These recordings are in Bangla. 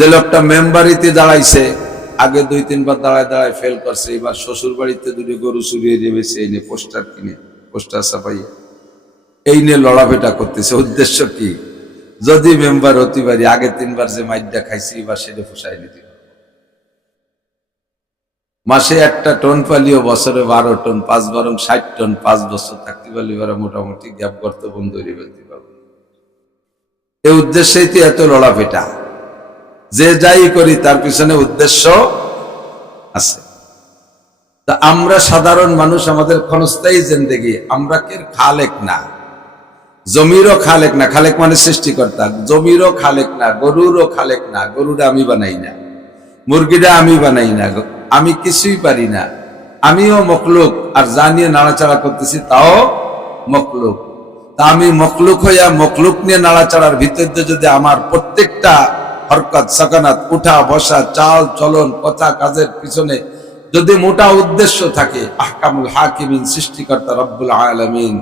যে লোকটা মেম্বারিতে দাঁড়াইছে, আগে 2-3 বার দাঁড়ায় দাঁড়ায় ফেল করছে, এবার শ্বশুর বাড়িতে দুটি গরু চুরিয়ে দেবেছে, এই নিয়ে পোস্টার কিনে পোস্টার ছাপাইয়া এই নিয়ে লড়াফেটা করতেছে। উদ্দেশ্য কি? যদি মেম্বার হতে পারি, আগে 3 বার যে মাইডা খাইছি এবার সেটা ফুসাই নিতে, মাসে 1 টন পালিও বছরে 12 টন, 5 বরং 60 টন, 5 বছর থাকতে পারলে এবার মোটামুটি গ্যাপ করতে বন্ধ হয়ে ফেলতে পারবো। এই উদ্দেশ্যেই তো এত লড়াফেটা। যে যাই করি তার পিছনে উদ্দেশ্য আছে। তা আমরা সাধারণ মানুষ, আমাদের ক্ষণস্থায়ী জিন্দেগি, আমরা কে খালেক না, জমিরও খালেক না। খালেক মানে সৃষ্টিকর্তা। জমিরও খালেক না, গরুরও খালেক না। গরুটা আমি বানাই না, মুরগিটা আমি বানাই না, আমি কিছুই পারি না, আমিও মখলুক। আর যা নিয়ে নাড়াচাড়া করতেছি তাও মখলুক। তা আমি মখলুক হইয়া মখলুক নিয়ে নাড়াচাড়ার ভিতর দিয়ে যদি আমার প্রত্যেকটা হরকত সাকানাত, উঠা বসা, চাল চলন, কথা কাজের পিছনে যদি মোটা উদ্দেশ্য থাকে, আহকামুল হাকিমিন, সৃষ্টিকর্তা রব্বুল আলামিন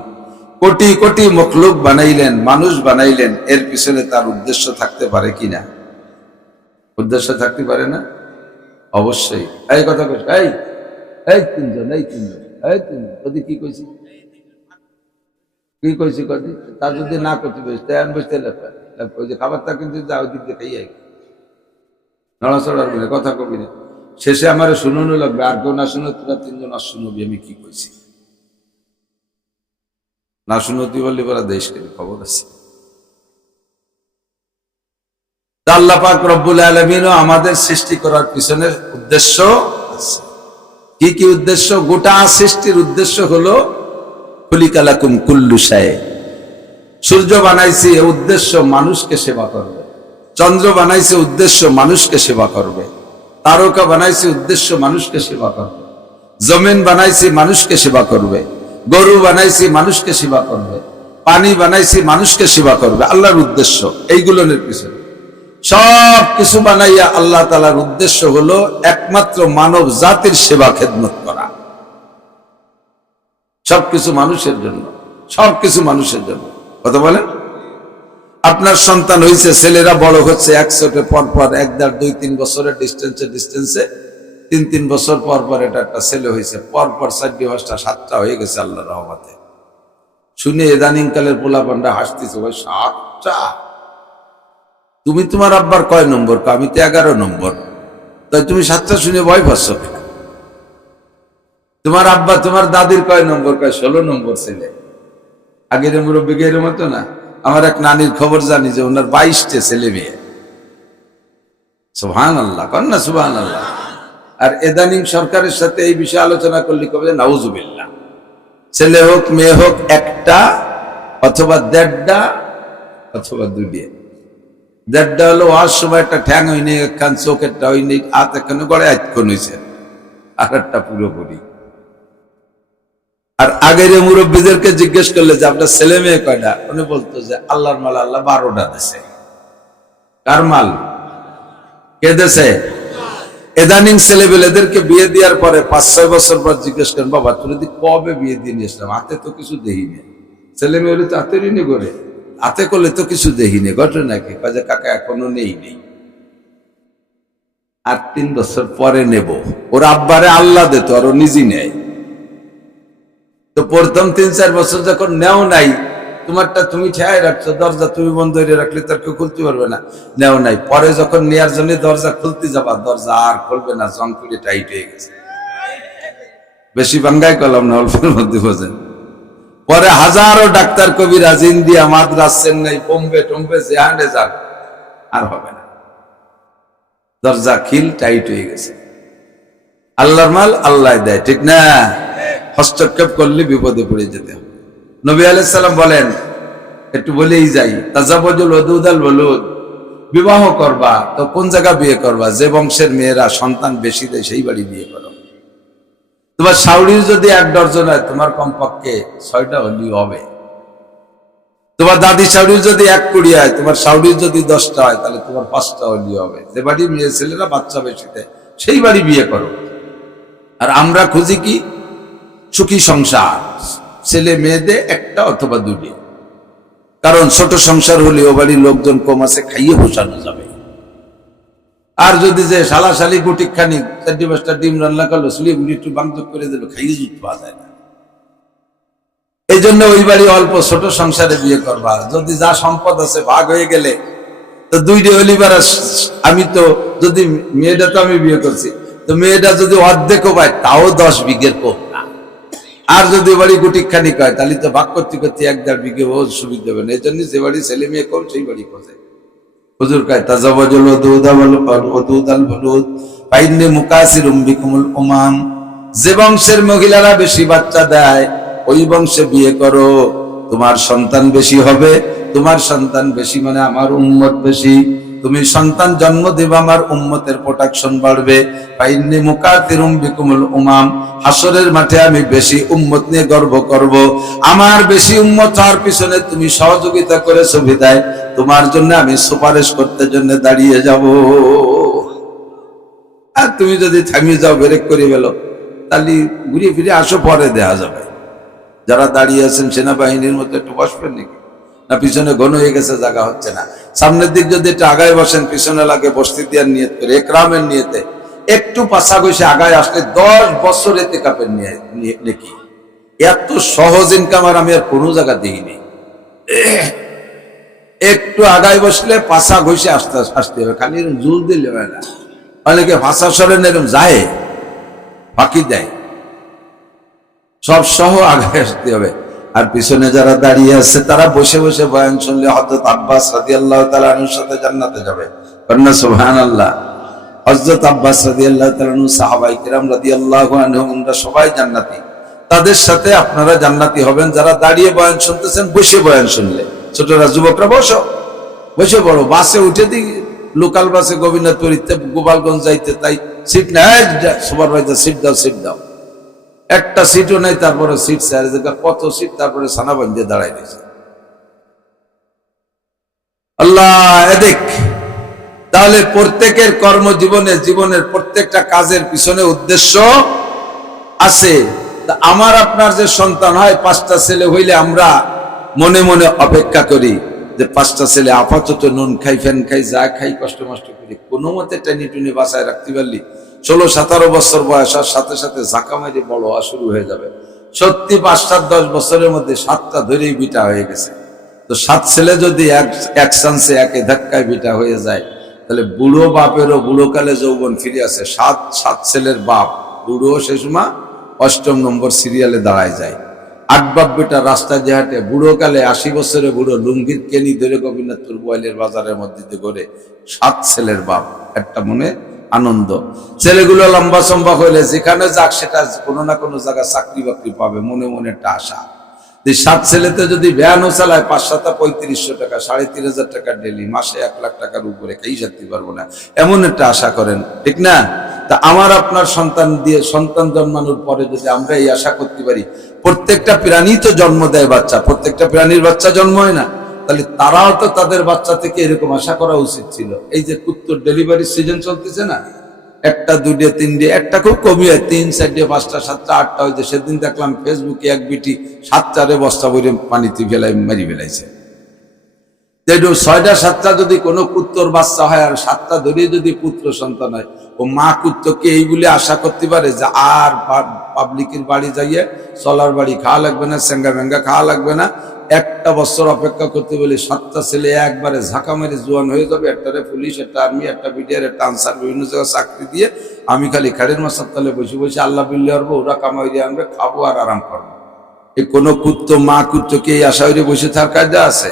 কোটি কোটি মখলুক বানাইলেন, মানুষ বানাইলেন, এর পিছনে তার উদ্দেশ্য থাকতে পারে কিনা? উদ্দেশ্য থাকতে পারে না? অবশ্যই। এই কথা কইছ, এই তিনজন, যদি কি কইছি, কি কইছি কদি, তা যদি না করতে পারিস তাই বসতে ওই যে খাবারটা কিন্তু যা ওই দিক দিয়ে খাই আই, নড়াচড়ার বলে কথা কবি না। শেষে আমার শুনুন লাগবে, আর কেউ না শুনো, তোরা 3 জন আর শুনবি আমি কি কইছি। না শুনতি বললে পরে দেশকে খবর আছে। আল্লাহ পাক রব্বুল আলামিনও আমাদের সৃষ্টি করার পিছনে উদ্দেশ্য আছে। কি কি উদ্দেশ্য? গোটা সৃষ্টির উদ্দেশ্য হলো খুলিকালাকুম কুল্লু শাই। সূর্য বানাইছি এ উদ্দেশ্য মানুষকে সেবা করবে, চন্দ্র বানাইছে উদ্দেশ্য মানুষকে সেবা করবে, তারকা বানাইছে উদ্দেশ্য মানুষকে সেবা করবে, জমিন বানাইছি মানুষকে সেবা করবে, গরু বানাইছি মানুষকে সেবা করবে, পানি বানাইছি মানুষকে সেবা করবে। আল্লাহর উদ্দেশ্য এইগুলোর পিছনে সব কিছু বানাইয়া আল্লাহ তাআলার উদ্দেশ্য হলো একমাত্র মানব জাতির সেবা খেদমত করা। সবকিছু মানুষের জন্য, সবকিছু মানুষের জন্য। কথা বলেন, আপনার সন্তান হয়েছে, ছেলেরা বড় হচ্ছে, একসাথে পর পর 1, 1.5, 2, 3 বছরের ডিস্টেন্সে 3 বছর পর পর এটা একটা ছেলে হয়েছে, পর পর 4, 5, 7টা হয়ে গেছে আল্লাহর রহমতে। শুনে ইদানিং কালের পোলাপান্ডা হাসতেছে, ভাই 7টা? তুমি তোমার আব্বার কয় নম্বর? আমি তো 11 নম্বর। তাই তুমি 7টা শুনে ভয় পাচ্ছ? তোমার আব্বা তোমার দাদির কয় নম্বর? 16 নম্বর ছেলে। আগের মুরব্বীর মতো না। আমার এক নানির খবর জানি যে ওনার 22টা ছেলে মেয়ে। সুবহানাল্লাহ, কন্যা সুবহানাল্লাহ। আর ইদানিং সরকারের সাথে এই বিষয়ে আলোচনা করলে কবে নাউজুবিল্লাহ, ছেলে হোক মেয়ে হোক 1টা অথবা 1.5টা অথবা 2টা। 1.5টা হলো ওয়ার সময় একটা ঠ্যাং হয়নি, একখান চোখেরটা হয়নি, হাত এখানে গড়ে আটকন হয়েছে, আর একটা পুরোপুরি। আর আগের মুরব্বীদেরকে জিজ্ঞেস করলে যে আপনার ছেলে মেয়ে কয়টা, উনি বলতো যে আল্লাহর মাল আল্লাহ 12টা দিছে। কার মাল? কে দেশে? ইদানিং ছেলেবেলেদেরকে বিয়ে দেওয়ার পরে 5-6 বছর পর জিজ্ঞেস করেন, বাবা তুই কবে বিয়ে দিয়ে নিয়ে আসলাম? হাতে তো কিছু দেখিনি। ছেলে মেয়ে হলে তো হাতে ঋণী করে, হাতে করলে তো কিছু দেখিনি। ঘটনা কি? কাজে কাকা এখনো নেই। আর 3 বছর পরে নেব। ওর আব্বারে আল্লাহ দিত আর ও নিজে নেয়। তো প্রথম 3-4 বছর যখন নেও নাই, তোমারটা তুমি ঠেয়াই রাখছো, দরজা তুমি বন্ধ করে রাখলে তার কেউ খুলতে পারবে না, নেও নাই। পরে যখন নেয়ার জন্য দরজা খুলতে যাবা, দরজা আর খুলবে না, জং করে টাইট হয়ে গেছে। বেশি বাঙ্গাই করলাম না, অল্পের মধ্যে বোঝেন। পরে হাজারো ডাক্তার কবিরাজ ইন্ডিয়া, মাদ্রাস, চেন্নাই, বোম্বে টম্বে যেখানে যান, আর হবে না, দরজা খিল টাইট হয়ে গেছে। আল্লাহর মাল আল্লাহ দেয়, ঠিক না? হস্তক্ষেপ করলে বিপদে পড়ে যেতে হবে। নবী আলাইহিস সালাম বলেন, একটু বলেই যাই, তাজাওয়াজুল ওয়াদুদাল ওয়ালুদ, বিবাহ করবা তো কোন জায়গা বিয়ে করবা? যে বংশের মেয়েরা সন্তান বেশি দেয় সেই বাড়ি বিয়ে করো। তোমার শাওড়ির যদি 1 ডজন হয়, তোমার কমপক্ষে 6টা হলেই হবে। তোমার দাদি শাওড়ির যদি 1 কুড়ি হয়, তোমার শাওড়ির যদি 10টা হয়, তাহলে তোমার 5টা হলেই হবে। যে বাড়ি মেয়ে ছেলেরা বাচ্চা বেশি দেয় সেই বাড়ি বিয়ে করো। আর আমরা খুঁজি কি? সুখী সংসার, ছেলে মেয়েদের 1টা অথবা 2টা। কারণ ছোট সংসার হলে ও বাড়ির লোকজন কম আছে, খাইয়ে পোষানো যাবে। আর যদি যে শালাশালি গুটিক খানি 4-5টা ডিম রান্না করলো চুলিগুলি একটু বাংযোগ করে দিল, খাইয়ে জুত পাওয়া যায় না। এই জন্য ওই বাড়ি অল্প ছোট সংসারে বিয়ে করবা। যদি যা সম্পদ আছে ভাগ হয়ে গেলে তো দুইটা হলিবার। আমি তো যদি মেয়েটা তো আমি বিয়ে করছি, তো মেয়েটা যদি অর্ধেকও পায় তাও 10 বিঘের কম না। আর যদি বাড়ি গুটিক খানি কয় তাহলে তো ভাগ করতে করতে 1-1.5 বিঘে সুবিধা দেবে না। এই জন্য যে বাড়ি ছেলে মেয়ে কম সেই বাড়ি খোঁজে। হুজুর কয় তাজাওয়াজুল ওয়াদুদাল বলুদ ফাইন্নী মুকাসিরুম বিকুমুল উমাম। যে বংশের মহিলারা বেশি বাচ্চা দেয় ওই বংশে বিয়ে করো, তোমার সন্তান বেশি হবে। তোমার সন্তান বেশি মানে আমার উম্মত বেশি। তুমি সন্তান জন্ম দেবে, আমার উম্মতের প্রোটেকশন বাড়বে। ফাইন্নী মুকাসিরুম বিকুমুল উমাম, হাসরের মাঠে আমি বেশি উম্মত নিয়ে গর্ব করব। আমার বেশি উম্মত হওয়ার পিছনে তুমি সহযোগিতা করেছো বিদায় তোমার জন্য আমি সুপারিশ করতে জন্য দাঁড়িয়ে যাব। আর তুমি যদি থামিয়ে যাও, ব্রেক করে গেলো, তাহলে ঘুরিয়ে ফিরে আসো, পরে দেয়া যাবে। যারা দাঁড়িয়ে আছেন সেনাবাহিনীর মতো একটু বসবেন নাকি? না পিছনে ঘন হয়ে গেছে, জায়গা হচ্ছে না। সামনের দিক যদি একটু আগায় বসেন, পিছনে লাগে বসতি দেওয়ার নিয়ত করে, একরামের নিয়তে একটু পাশা বসে আগায় আসলে 10 বছর ইতিকাফের নেকি। এত সহজ ইনকাম আর আমি আর কোনো জায়গা দেখিনি। একটু আগায় বসলে পাশা ঘষে আসতে হবে, খালি জুল দিলে হয় না। অনেকে ভাষা সরেন এরকম যায়, ফাঁকি দেয়, সব সহ আগায় আসতে হবে। আর পিছনে যারা দাঁড়িয়ে আছে তারা বসে বসে বয়ান শুনলে হযরত আব্বাস রাদিয়াল্লাহু তাআলা আনহুর সাথে জান্নাতে যাবে। কন্যা সুবহানাল্লাহ। হযরত আব্বাস রাদিয়াল্লাহু তাআলা আনহু, সাহাবায়ে কেরাম রাদিয়াল্লাহু আনহুমরা সবাই জান্নাতি। তাদের সাথে আপনারা জান্নাতি হবেন যারা দাঁড়িয়ে বয়ান শুনতেছেন। বসে বয়ান শুনলে ছোটরা, যুবকরা বসো, বসে পড়ো। বাসে উঠে দিই, লোকাল বাসে গোবিন্দপুর গোপালগঞ্জ যাইতে, তাই সিট নাই, সুপারভাইজার সিট দাও, সিট দাও। একটা সিটও নাই, তারপরে সিট স্যার কত সিট, তারপরে সানা বান্ধে দাঁড়াই দিয়েছে। আল্লাহ এদিক। তাহলে প্রত্যেকের কর্মজীবনে, জীবনের প্রত্যেকটা কাজের পিছনে উদ্দেশ্য আছে। আমার আপনার যে সন্তান হয়, 5টা ছেলে হইলে আমরা মনে মনে অপেক্ষা করি যে 5টা ছেলে আপাতত নুন খাই, ফ্যান খাই, যা খাই কষ্ট মষ্ট করি, কোনো মতে টেনে টুনি বাসায় রাখতে পারলি 16-17 বছর বয়স আর সাথে সাথে ঝাঁকা মারি বড় হওয়া শুরু হয়ে যাবে। সত্যি 5-7-10 বছরের মধ্যে 7টা ধরেই বিটা হয়ে গেছে। তো 7 ছেলে যদি এক চান্সে একে ধাক্কায় বিটা হয়ে যায়, তাহলে বুড়ো বাপেরও বুড়োকালে যৌবন ফিরে আসে। 7 ছেলের বাপ বুড়ো, সে সময় 8ম নম্বর সিরিয়ালে দাঁড়ায় যায়। 8 বাপ বেটা রাস্তায় যে হাঁটে, বুড়ো কালে 80 বছরের বুড়ো লুঙ্গির কেনি ধরে গোবিন্দপুর বয়লের বাজারের মধ্যে করে 7 ছেলের বাপ। একটা মনে আনন্দ। ছেলেগুলো লম্বা চম্বা হইলে যেখানে যাক সেটা কোনো না কোনো জায়গায় চাকরি বাকরি পাবে, মনে মনে একটা আশা। 7 ছেলেতে যদি ভ্যানও চালায়, 5-7 3500 টাকা, 3500 টাকা ডেলি, মাসে 1 লাখ টাকার উপরে কেই যেতে পারবো না, এমন একটা আশা করেন, ঠিক না? তা আমার আপনার সন্তান দিয়ে, সন্তান জন্মানোর পরে যদি আমরা এই আশা করতে পারি, প্রত্যেকটা প্রাণী তো জন্ম দেয় বাচ্চা, প্রত্যেকটা প্রাণীর বাচ্চা জন্ম হয় না, তাহলে তারাও তো তাদের বাচ্চা থেকে এরকম আশা করা উচিত ছিল। এই যে কুত্তর ডেলিভারি সিজন চলতেছে না, 1টা 2টা 3টে, একটা খুব কমই হয়, 3 4টে 5টা 7টা 8টা হয়েছে। সেদিন দেখলাম ফেসবুকে এক বিটি 7টারে বস্তা ভরে পানিতে ফেলাই মারি ফেলাইছে। 6টা 7টা যদি কোনো কুত্তর বাচ্চা হয় আর 7টা ধরে যদি পুত্র সন্তান হয়, ও মা কুত্তকে এই বলে আশা করতে পারে যে আর পাবলিকের বাড়ি যাইয়ে চলার বাড়ি খাওয়া লাগবে না, সেঙ্গা ভেঙ্গা খাওয়া লাগবে না, 1টা বছর অপেক্ষা করতে বলে 7টা ছেলে একবারে ঝাঁকা মেরে জোয়ান হয়ে যাবে। একটারে পুলিশ, একটা আর্মি, একটা বিডিআর, একটা আনসার, বিভিন্ন জায়গায় চাকরি দিয়ে আমি খালি খাড়ের মাসার তলে বসে বসে আল্লাহ বিল্লি আরবো, ওরা কামাই দিয়ে আনবে, খাবো আর আরাম করবো। এই কোনো কুত্ত মা কুত্তকে এই আশা হয়ে বসে থাকার কায়দা আছে?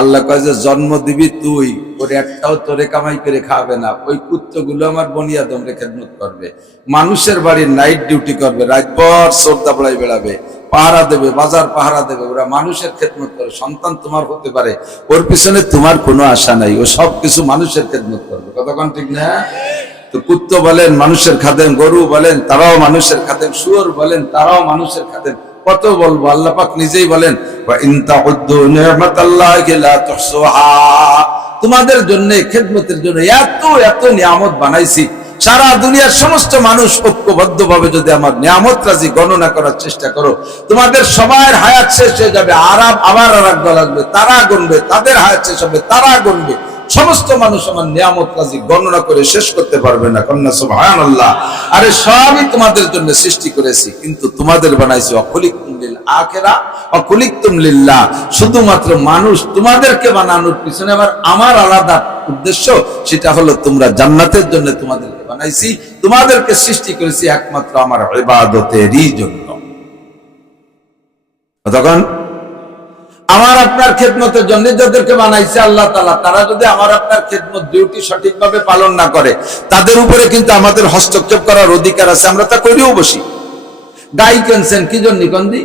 আল্লাহ কয় যে জন্ম দিবি তুই, ওর একটাও তোরে কামাই করে খাবে না। ওই কুত্তগুলো আমার বনিয়াদম রে খেদমত করবে, মানুষের বাড়ির নাইট ডিউটি করবে, রাতভর শ্রদ্ধা পড়াই বেড়াবে, পাহারা দেবে, বাজার পাহারা দেবে, ওরা মানুষের খেদমত করে। সন্তান তোমার হতে পারে, ওর পিছনে তোমার কোনো আশা নাই, ও সবকিছু মানুষের খেদমত করবে। কতক্ষণ ঠিক না? তো কুত্ত বলেন মানুষের খাদেম, গরু বলেন তারাও মানুষের খাদেম, শুয়োর বলেন তারাও মানুষের খাদেম। কত বলবো? আল্লাহ পাক নিজেই বলেন, তোমাদের জন্য, খেদমতের জন্য এত এত নিয়ামত বানাইছি। সারা দুনিয়ার সমস্ত মানুষ ঐক্যবদ্ধ ভাবে যদি আমার নিয়ামত রাজি গণনা করার চেষ্টা করো, তোমাদের সবার হায়াত শেষ হয়ে যাবে, আবার আর এক দল আসবে, তারা গুনবে, তাদের হায়াত শেষ হবে, তারা গুনবে, সমস্ত মানুষ আমার নিয়ামত রাজি গণনা করে শেষ করতে পারবে না। কন্যা সুবহানাল্লাহ। আরে সবই তোমাদের জন্য সৃষ্টি করেছি, কিন্তু তোমাদের বানাইছি অখলিকতুম লিল আখিরাহ অখলিকতুম লিল্লাহ। শুধুমাত্র মানুষ তোমাদেরকে বানানোর পিছনে আমার আলাদা উদ্দেশ্য, সেটা হলো তোমরা জান্নাতের জন্য তোমাদেরকে বানাইছি, তোমাদেরকে সৃষ্টি করেছি একমাত্র আমার ইবাদতেরই জন্য। তখন আমার আপনার খেদমতের জন্য যাদেরকে বানাইছে আল্লাহ তাআলা, তারা যদি আমার আপনার খেদমত ডিউটি সঠিকভাবে পালন না করে, তাদের উপরে কিন্তু আমাদের হস্তক্ষেপ করার অধিকার আছে। আমরা তা করেও বসি। গাই কিনছেন কি জন্য? কন্দি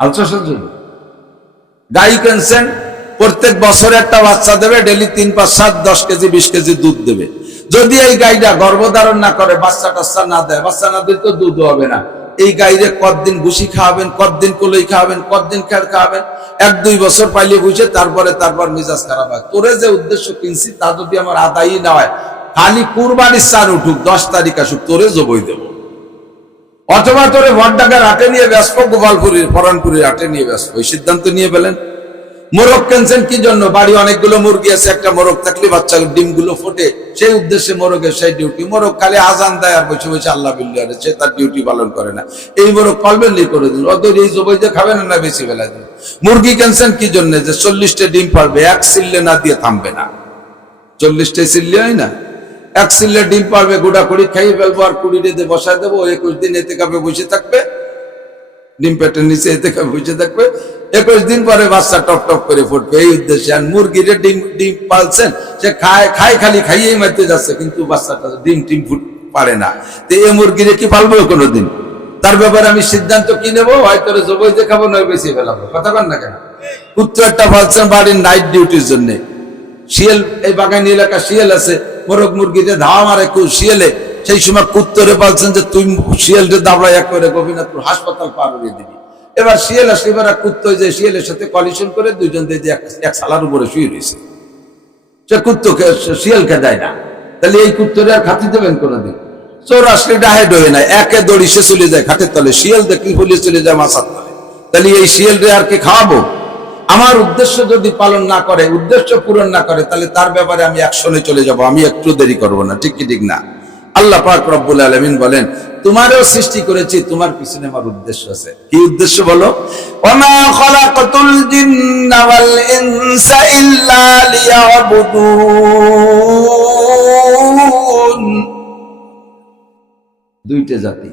আলসাসের জন্য গাই কিনছেন। প্রত্যেক বছরে একটা বাচ্চা দেবে, ডেলি 3, 5, 7, 10 কেজি 20 কেজি দুধ দেবে। যদি এই গাইটা গর্ভধারণ না করে, বাচ্চা টাচ্চা না দেয়, বাচ্চা না দিলে তো দুধ হবে না। এই গাইরে কতদিন ভুসি খাওয়াবেন, কতদিন কলই খাওয়াবেন, কতদিন খের খাওয়াবেন? 1-2 বছর পাইলে বুঝে তারপর মিজাজ খারাপ হয়। তোরে যে উদ্দেশ্য কিনছি তা যদি আমার আদায়ই না হয়, খালি কুরবানির চার উঠুক, 10 তারিখ আসুক, তোরে জবই দেব। অথবা তোরে ভট্টাকার হাটে নিয়ে ব্যস্ত, গোপালপুরীর পরানপুরীর হাটে নিয়ে ব্যস্ত, ওই সিদ্ধান্ত নিয়ে ফেলেন। মোরগ কিনছেন কি জন্য? বাড়ি অনেকগুলো মুরগি আছে, একটা মোরগ থাকলে বাচ্চা ডিমগুলো ফোটে, সেই উদ্দেশ্যে মোরগের সেই ডিউটি। মোরগ খালি আজান দেয় আর বসে বসে আল্লাহ বিল্লাহ, সে তার ডিউটি পালন করে না। এই মোরগ কলবেনলি করে দিন, অতএব এই জবাই দিয়ে খাবেন না, বেশি বেলা দিন। মুরগি কিনছেন কি জন্য? যে 40টা ডিম পারবে, এক সিল্লে না দিয়ে থামবে না। 40টাই সিল্লে হয় না, এক সিল্লে ডিম পারবে, গোটা কড়ি খাইয়ে ফেলবো আর 20 দিয়ে বসায় দেবো। 21 দিন এতে কাপে বসে থাকবে, ডিম পেটের নিচে এতে কাপে বসে থাকবে। 21 দিন পরে বাচ্চা টপ টপ করে ফুটবে, এই উদ্দেশ্যে। আর মুরগিরে ডিম পালছেন, সে খালি খাইয়েই মারতে যাচ্ছে, কিন্তু বাচ্চাটা ডিম ফুট পারে না। তো এই মুরগিরে কি পালবো কোনোদিন? তার ব্যাপারে আমি সিদ্ধান্ত কি নেবো? হয়তো জবই দেখাবো, নয় বেশি ফেলাবো। কথা কন না কেন? পুত্র একটা পালছেন বাড়ির নাইট ডিউটির জন্য। শিয়াল, এই বাগানি এলাকা শিয়াল আছে, মোরগ মুরগিতে ধাওয়া মারে শিয়ালে। সেই সময় কুত্তরে পালছেন যে তুই শিয়ালকে দাবড়াই এক করে গোপীনাথপুর হাসপাতাল পার হয়ে দিবি। এবার শিয়াল আসলে এবার কুত্ত যে শিয়ালের সাথে কলিশন করে দুইজন এক সালার উপরে শুয়ে রয়েছে। সে কুত্তকে শিয়ালকে দেয় না, তাহলে এই কুত্তরে আর খাতি দেবেন কোনোদিন? চোর আসলে ডাহেড হয়ে নাই, একে দড়ি সে চলে যায় খাটের তলে, শিয়াল দেখলি বলিয়ে চলে যায় মাছার তলে। তাহলে এই শিয়ালরে আর কি খাওয়াবো? আমার উদ্দেশ্য যদি পালন না করে, উদ্দেশ্য পূরণ না করে, তাহলে তার ব্যাপারে আমি অ্যাকশনে চলে যাব, আমি একটু দেরি করবো না। ঠিক কি ঠিক না? আল্লাহ পাক রব্বুল আলামিন বলেন, তোমারও সৃষ্টি করেছি, তোমার পিছনে আমার উদ্দেশ্য আছে। কি উদ্দেশ্য বলো? ওয়ামা খালাকাতুল জিন্না ওয়াল ইনসা ইল্লা লিয়াবুদুন। দুইটা জাতি,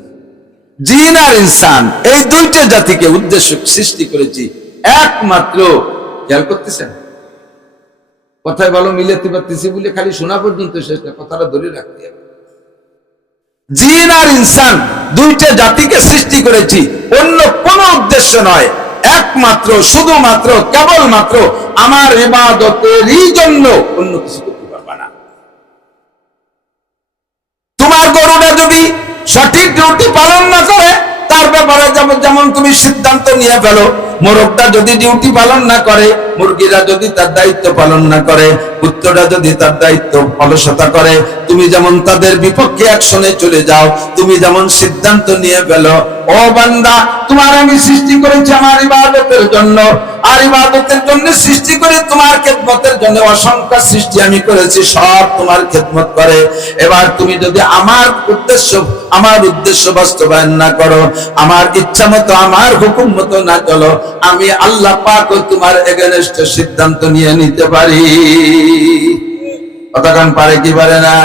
জিন আর ইনসান, এই দুইটা জাতিকে উদ্দেশ্য সৃষ্টি করেছি একমাত্র। খেয়াল করতেছেন? কথায় ভালো মিলাতে পারতেছি বলে খালি শোনা পর্যন্ত শেষ না, কথাটা ধরে রাখতে হবে। জিন আর ইনসান দুইটা জাতিকে সৃষ্টি করেছি অন্য কোন উদ্দেশ্য নয়, একমাত্র শুধুমাত্র কেবলমাত্র আমার ইবাদতেরই জন্য। অন্য কিছু করতে পারবা না। তোমার গরুটা যদি সঠিক ডিউটি পালন না করে, তার ব্যাপারে যেমন তুমি সিদ্ধান্ত নিয়ে ফেলো। মোরগটা যদি ডিউটি পালন না করে, মুরগিরা যদি তার দায়িত্ব পালন না করে, কুত্তরা যদি তার দায়িত্ব অলসতা করে, তুমি যেমন তাদের বিপক্ষে অ্যাকশনে চলে যাও, তুমি যেমন সিদ্ধান্ত নিয়ে ফেলো, ও বান্দা, তোমার আমি সৃষ্টি করেছি আমার ইবাদতের জন্য, আর ইবাদতের জন্য সৃষ্টি করে তোমার খেদমতের জন্য অসংখ্য সৃষ্টি আমি করেছি, সব তোমার খেদমত করে। এবার তুমি যদি আমার উদ্দেশ্য বাস্তবায়ন না করো, আমার ইচ্ছা মতো, আমার হুকুম মতো না চলো, আমি আল্লাহ পাক তোমার এগেনস্ট সিদ্ধান্ত নিয়ে নিতে পারি। কতক্ষণ পারে কি পারে না?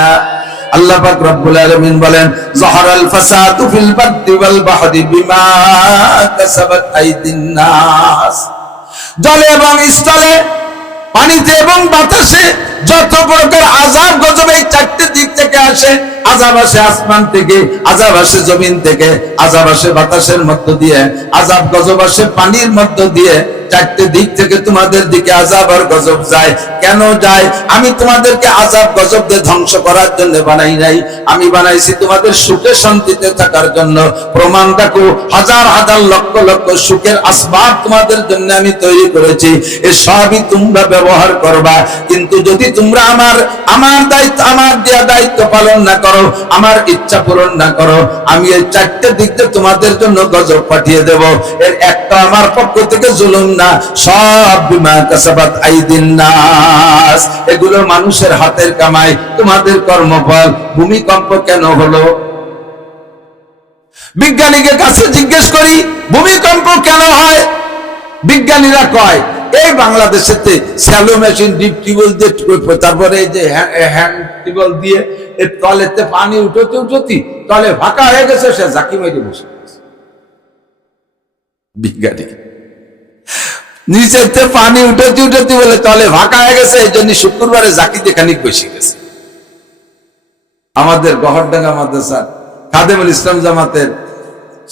আল্লাহ পাক রব্বুল আলামিন বলেন, যাহারাল ফাসাদু ফিল বাররি ওয়াল বাহরি বিমা কাসাবাত আইদিন নাস। জলে এবং স্থলে, পানিতে এবং বাতাসে যত প্রকার আযাব গজব এই চারটি দিক থেকে আসে। আযাব আসে আসমান থেকে, আযাব আসে জমিন থেকে, আযাব আসে বাতাসের মধ্য দিয়ে, আযাব গজব আসে পানির মধ্য দিয়ে। চারটি দিক থেকে তোমাদের দিকে আযাব আর গজব যায়। কেন যায়? আমি তোমাদেরকে আযাব গজব দিয়ে ধ্বংস করার জন্য বানাই নাই, আমি বানাইছি তোমাদের সুখে শান্তিতে থাকার জন্য। প্রমাণ দেখো, হাজার হাজার লক্ষ লক্ষ সুখের আসবাব তোমাদের জন্য আমি তৈরি করেছি, এ সবই তোমরা ব্যবহার করবা। কিন্তু যদি তোমরা আমার দায়িত্ব, আমার দেয়া দায়িত্ব পালন না করো, আমার ইচ্ছা পূরণ না করো, আমি এই চারটে দিক দিয়ে তোমাদের জন্য গজব পাঠিয়ে দেব। এর একটা আমার পক্ষ থেকে জুলুম না, সব বিমা কাসাবাত আইদিন নাস, এগুলো মানুষের হাতের কামাই, তোমাদের কর্মফল। ভূমিকম্প কেন হলো? বিজ্ঞানীদের কাছে জিজ্ঞেস করি ভূমিকম্প কেন হয়? বিজ্ঞানীরা কয় এই বাংলাদেশেতে স্যালো মেশিন, ডিপ টিউবওয়েল দিয়ে, তারপরে এই যে হ্যান্ড টিউবওয়েল দিয়ে এর তলেতে পানি উঠতে উঠতি তলে ফাঁকা হয়ে গেছে, সে ঝাঁকি মেরে বসে গেছে। বিজ্ঞানী নিচেতে পানি উঠতে উঠতে বলে তলে ফাঁকা হয়ে গেছে, এই জন্য শুক্রবারে ঝাঁকি দিয়ে খানিক বসে গেছে। আমাদের গহরডাঙ্গা মাদ্রাসার খাদেমুল ইসলাম জামাতের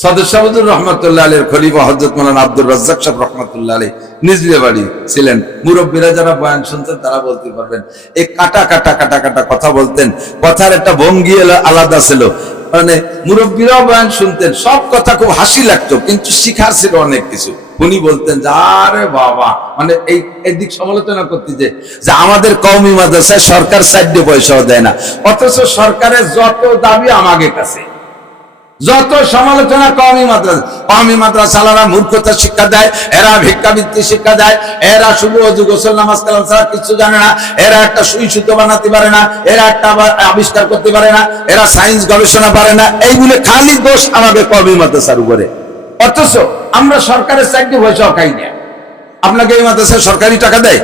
সদস্য রহমতুল্লাহ আলীর খলিফা হযরত মাওলানা আব্দুর রাজ্জাক সাহেব রহমতুল্লাহ আলী নিজলে বাড়ি ছিলেন। মুরব্বীরা যারা বয়ান শুনতেন তারা বলতে পারবেন, এই কাটা কাটা কাটা কাটা কথা বলতেন, কথার একটা ভঙ্গি আলাদা ছিল। মানে মুরব্বীরাও বয়ান শুনতেন, সব কথা খুব হাসি লাগতো, কিন্তু শিখার ছিল অনেক কিছু। উনি বলতেন যে আরে বাবা, মানে এই দিক সমালোচনা করতে যে আমাদের কওমি মাদ্রাসায় সরকার 4 পয়সাও দেয় না, অথচ সরকারের যত দাবি আমাদের কাছে, যত সমালোচনা কওমি মাদ্রাসাওয়ালারা মূর্খতা শিক্ষা দেয়, এরা ভিক্ষাবৃত্তি শিক্ষা দেয়, এরা শুধু ওযু গোসল নামাজ কালাম ছাড়া কিছু জানে না, এরা একটা সুই সুতো বানাতে পারে না, এরা একটা আবিষ্কার করতে পারে না, এরা সায়েন্স গবেষণা পারে না, এইগুলো খালি দোষ আমাদের কওমি মাদ্রাসার উপরে। অথচ আমরা সরকারের 4 পয়সাও খাই না। আপনাকে এই মাদ্রাসায় সরকারি টাকা দেয়,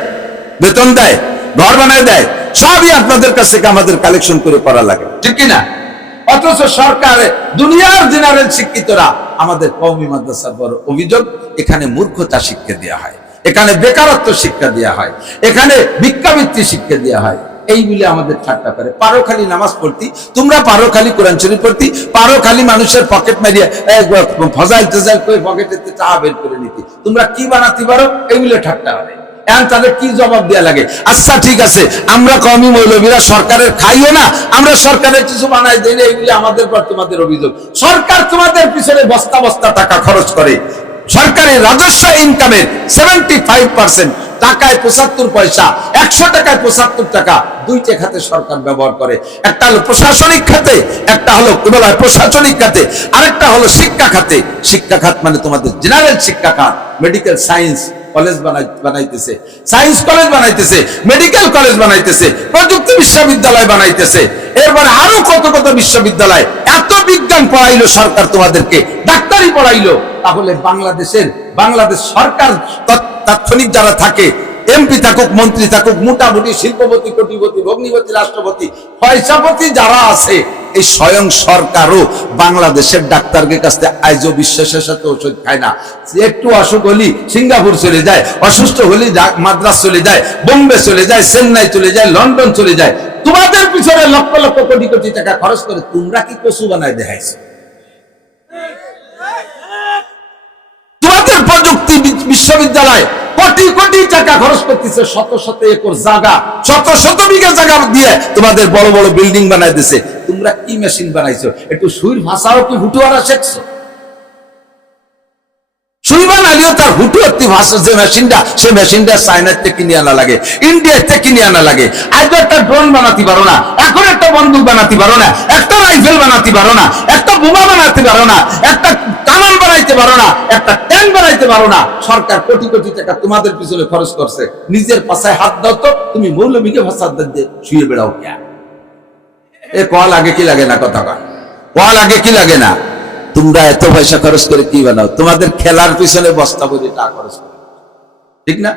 বেতন দেয়, ঘর বানায় দেয়, সবই আপনাদের কাছ থেকে আমাদের কালেকশন করে করা লাগে, ঠিক কিনা? অথচ সরকার, দুনিয়ার জেনারেল শিক্ষিতরা আমাদের কওমি মাদ্রাসার বড় অভিযোগ, এখানে মূর্খতা শিক্ষা দেওয়া হয়, এখানে বেকারত্ব শিক্ষা দেওয়া হয়, এখানে ভিক্ষাবৃত্তি শিক্ষা দেওয়া হয়। এই বলে আমাদের ঠাট্টা করে। পারো খালি নামাজ পড়তি, তোমরা পারো খালি কোরআন শরীফ পড়তি, পারো খালি মানুষের পকেট মারিয়া ফজাইল টজাইল করে পকেটে টাকা বের করে নিতি, তোমরা কি বানাতে পারো, এই বলে ঠাট্টা করে। এখন তাদের কি জবাব দেওয়া লাগে? আচ্ছা ঠিক আছে, আমরা কওমি মৌলবীরা সরকারের খাইও না, আমরা সরকারের কিছু বানাই দিই না, এইগুলি আমাদের পর তোমাদের অভিযোগ। সরকার তোমাদের পিছনে বস্তা বস্তা টাকা খরচ করে, সরকারের রাজস্ব ইনকামের 75% টাকায় 75 পয়সা, 100 টাকায় 75 টাকা, 2টা খাতে সরকার ব্যবহার করে। একটা হলো প্রশাসনিক খাতে, একটা হলো প্রশাসনিক খাতে, আরেকটা হলো শিক্ষা খাতে। শিক্ষা খাত মানে তোমাদের জেনারেল শিক্ষা খাত, মেডিকেল সায়েন্স কলেজ বানাইতেছে, সায়েন্স কলেজ বানাইতেছে, মেডিকেল কলেজ বানাইতেছে, প্রযুক্তি বিশ্ববিদ্যালয় বানাইতেছে, এরপরে আরো কত কত বিশ্ববিদ্যালয়। এত বিজ্ঞান পড়াইলো সরকার তোমাদেরকে, ডাক্তারি পড়াইলো। তাহলে বাংলাদেশ সরকার তাৎক্ষণিক যারা থাকে, এমপি থাকুক, মন্ত্রী থাকুক, মোটামুটি শিল্পপতি, কোটিপতি, ভগ্নিপতি, রাষ্ট্রপতি, পয়সাপতি যারা আছে, এই স্বয়ং সরকারও বাংলাদেশের ডাক্তারদের কাছে আইজো বিশ্বাসের সাথে ওষুধ খায় না। একটু অসুখ হলি সিঙ্গাপুর চলে যায়, অসুস্থ হলি মাদ্রাস চলে যায়, বোম্বে চলে যায়, চেন্নাই চলে যায়, লন্ডন চলে যায়। তোমাদের পিছনে লক্ষ লক্ষ কোটি কোটি টাকা খরচ করে তোমরা কি কচু বানায় দেখাইছো? তোমাদের প্রযুক্তি বিশ্ববিদ্যালয় কোটি কোটি টাকা খরচ করতেছে, শত শত একর জায়গা, শত শত বিঘা জায়গা দিয়ে তোমাদের বড় বড় বিল্ডিং বানাই দিছে। তোমরা কি মেশিন বানাইছো? একটু সুইর ভাষাও কি হুটুয়ারা শিখছো? সুই বানালিও তার হুটুয়াতি ভাষা যে মেশিনটা, সেই মেশিনটা চায়নার থেকে কিনে আনা লাগে, ইন্ডিয়ার থেকে কিনে আনা লাগে। আজ একটা ড্রোন বানাতে পারো না, এখন একটা বন্দুক বানাতে পারো না, একটা রাইফেল বানাতে পারো না, একটা বোমা বানাতে পারো না, একটা কামান বানাইতে পারো না, একটা ট্যাঙ্ক বানাইতে পারো না। সরকার কোটি কোটি টাকা তোমাদের পিছনে খরচ করছে। নিজের পাশায় হাত দাও তো, তুমি মৌলবীকে ভাষা দিয়ে শুয়ে বেড়াও কে? এ কল আগে কি লাগে না? কথা কয় কল আগে কি লাগে না? তোমরা এত পয়সা খরচ করে কি বানাও? তোমাদের খেলার পিছনে বস্তা বই টাকা খরচ করে, ঠিক না?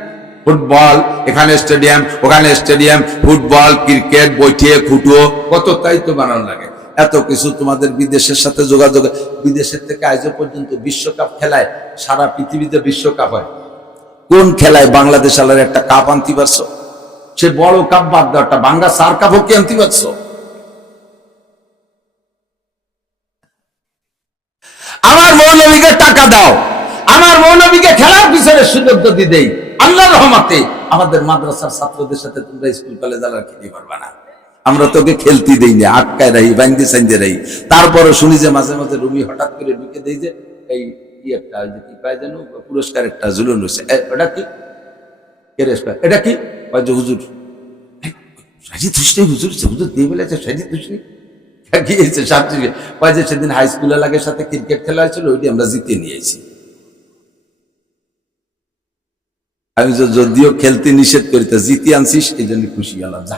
ফুটবল, এখানে স্টেডিয়াম, ওখানে স্টেডিয়াম, ফুটবল, ক্রিকেট, বইটিয়ে খুঁটুও, কত তাই তো বানানো লাগে। এত কিছু তোমাদের বিদেশের সাথে যোগাযোগ। বিদেশের থেকে আজ পর্যন্ত বিশ্বকাপ খেলায়, সারা পৃথিবীতে বিশ্বকাপ হয়, কোন খেলায় বাংলাদেশ আলার একটা কাপ আনতে পারছো? সে বড় কাপ বাদ দাও, একটা বাংলা সার কাপও কি আনতে পারছো? আমার মৌলবীকে টাকা দাও, আমার মৌলবীকে খেলার পিছনে সুযোগ যদি দেই, আল্লাহর রহমতে আমাদের মাদ্রাসার ছাত্রদের সাথে তোমরা স্কুল কলেজ আলার খেতে পারবা না। আমরা তোকে খেলতে দেই না, আটকায় রাখি, বাইন্দে সাইন্দে রাখি। তারপরে শুনি যে মাঝে মাঝে রুমি হঠাৎ করে ঢুকে দেই যে এই একটা কি পায় যেন পুরস্কার একটা ঝুলন হয়েছে, ওটা কি, এটা কি? হুজুর শাড়ি ধুসনি হুজুর, হুজুর দিয়ে বলেছে শাড়ি ধুসনি গিয়েছে সাথে যে সেদিন হাই স্কুলের লাগের সাথে ক্রিকেট খেলা হয়েছিল, ওইটি আমরা জিতে নিয়েছি। আমি যদিও খেলতে নিষেধ করিতে, জিতে আনছিস এই জন্য খুশি হলাম। যা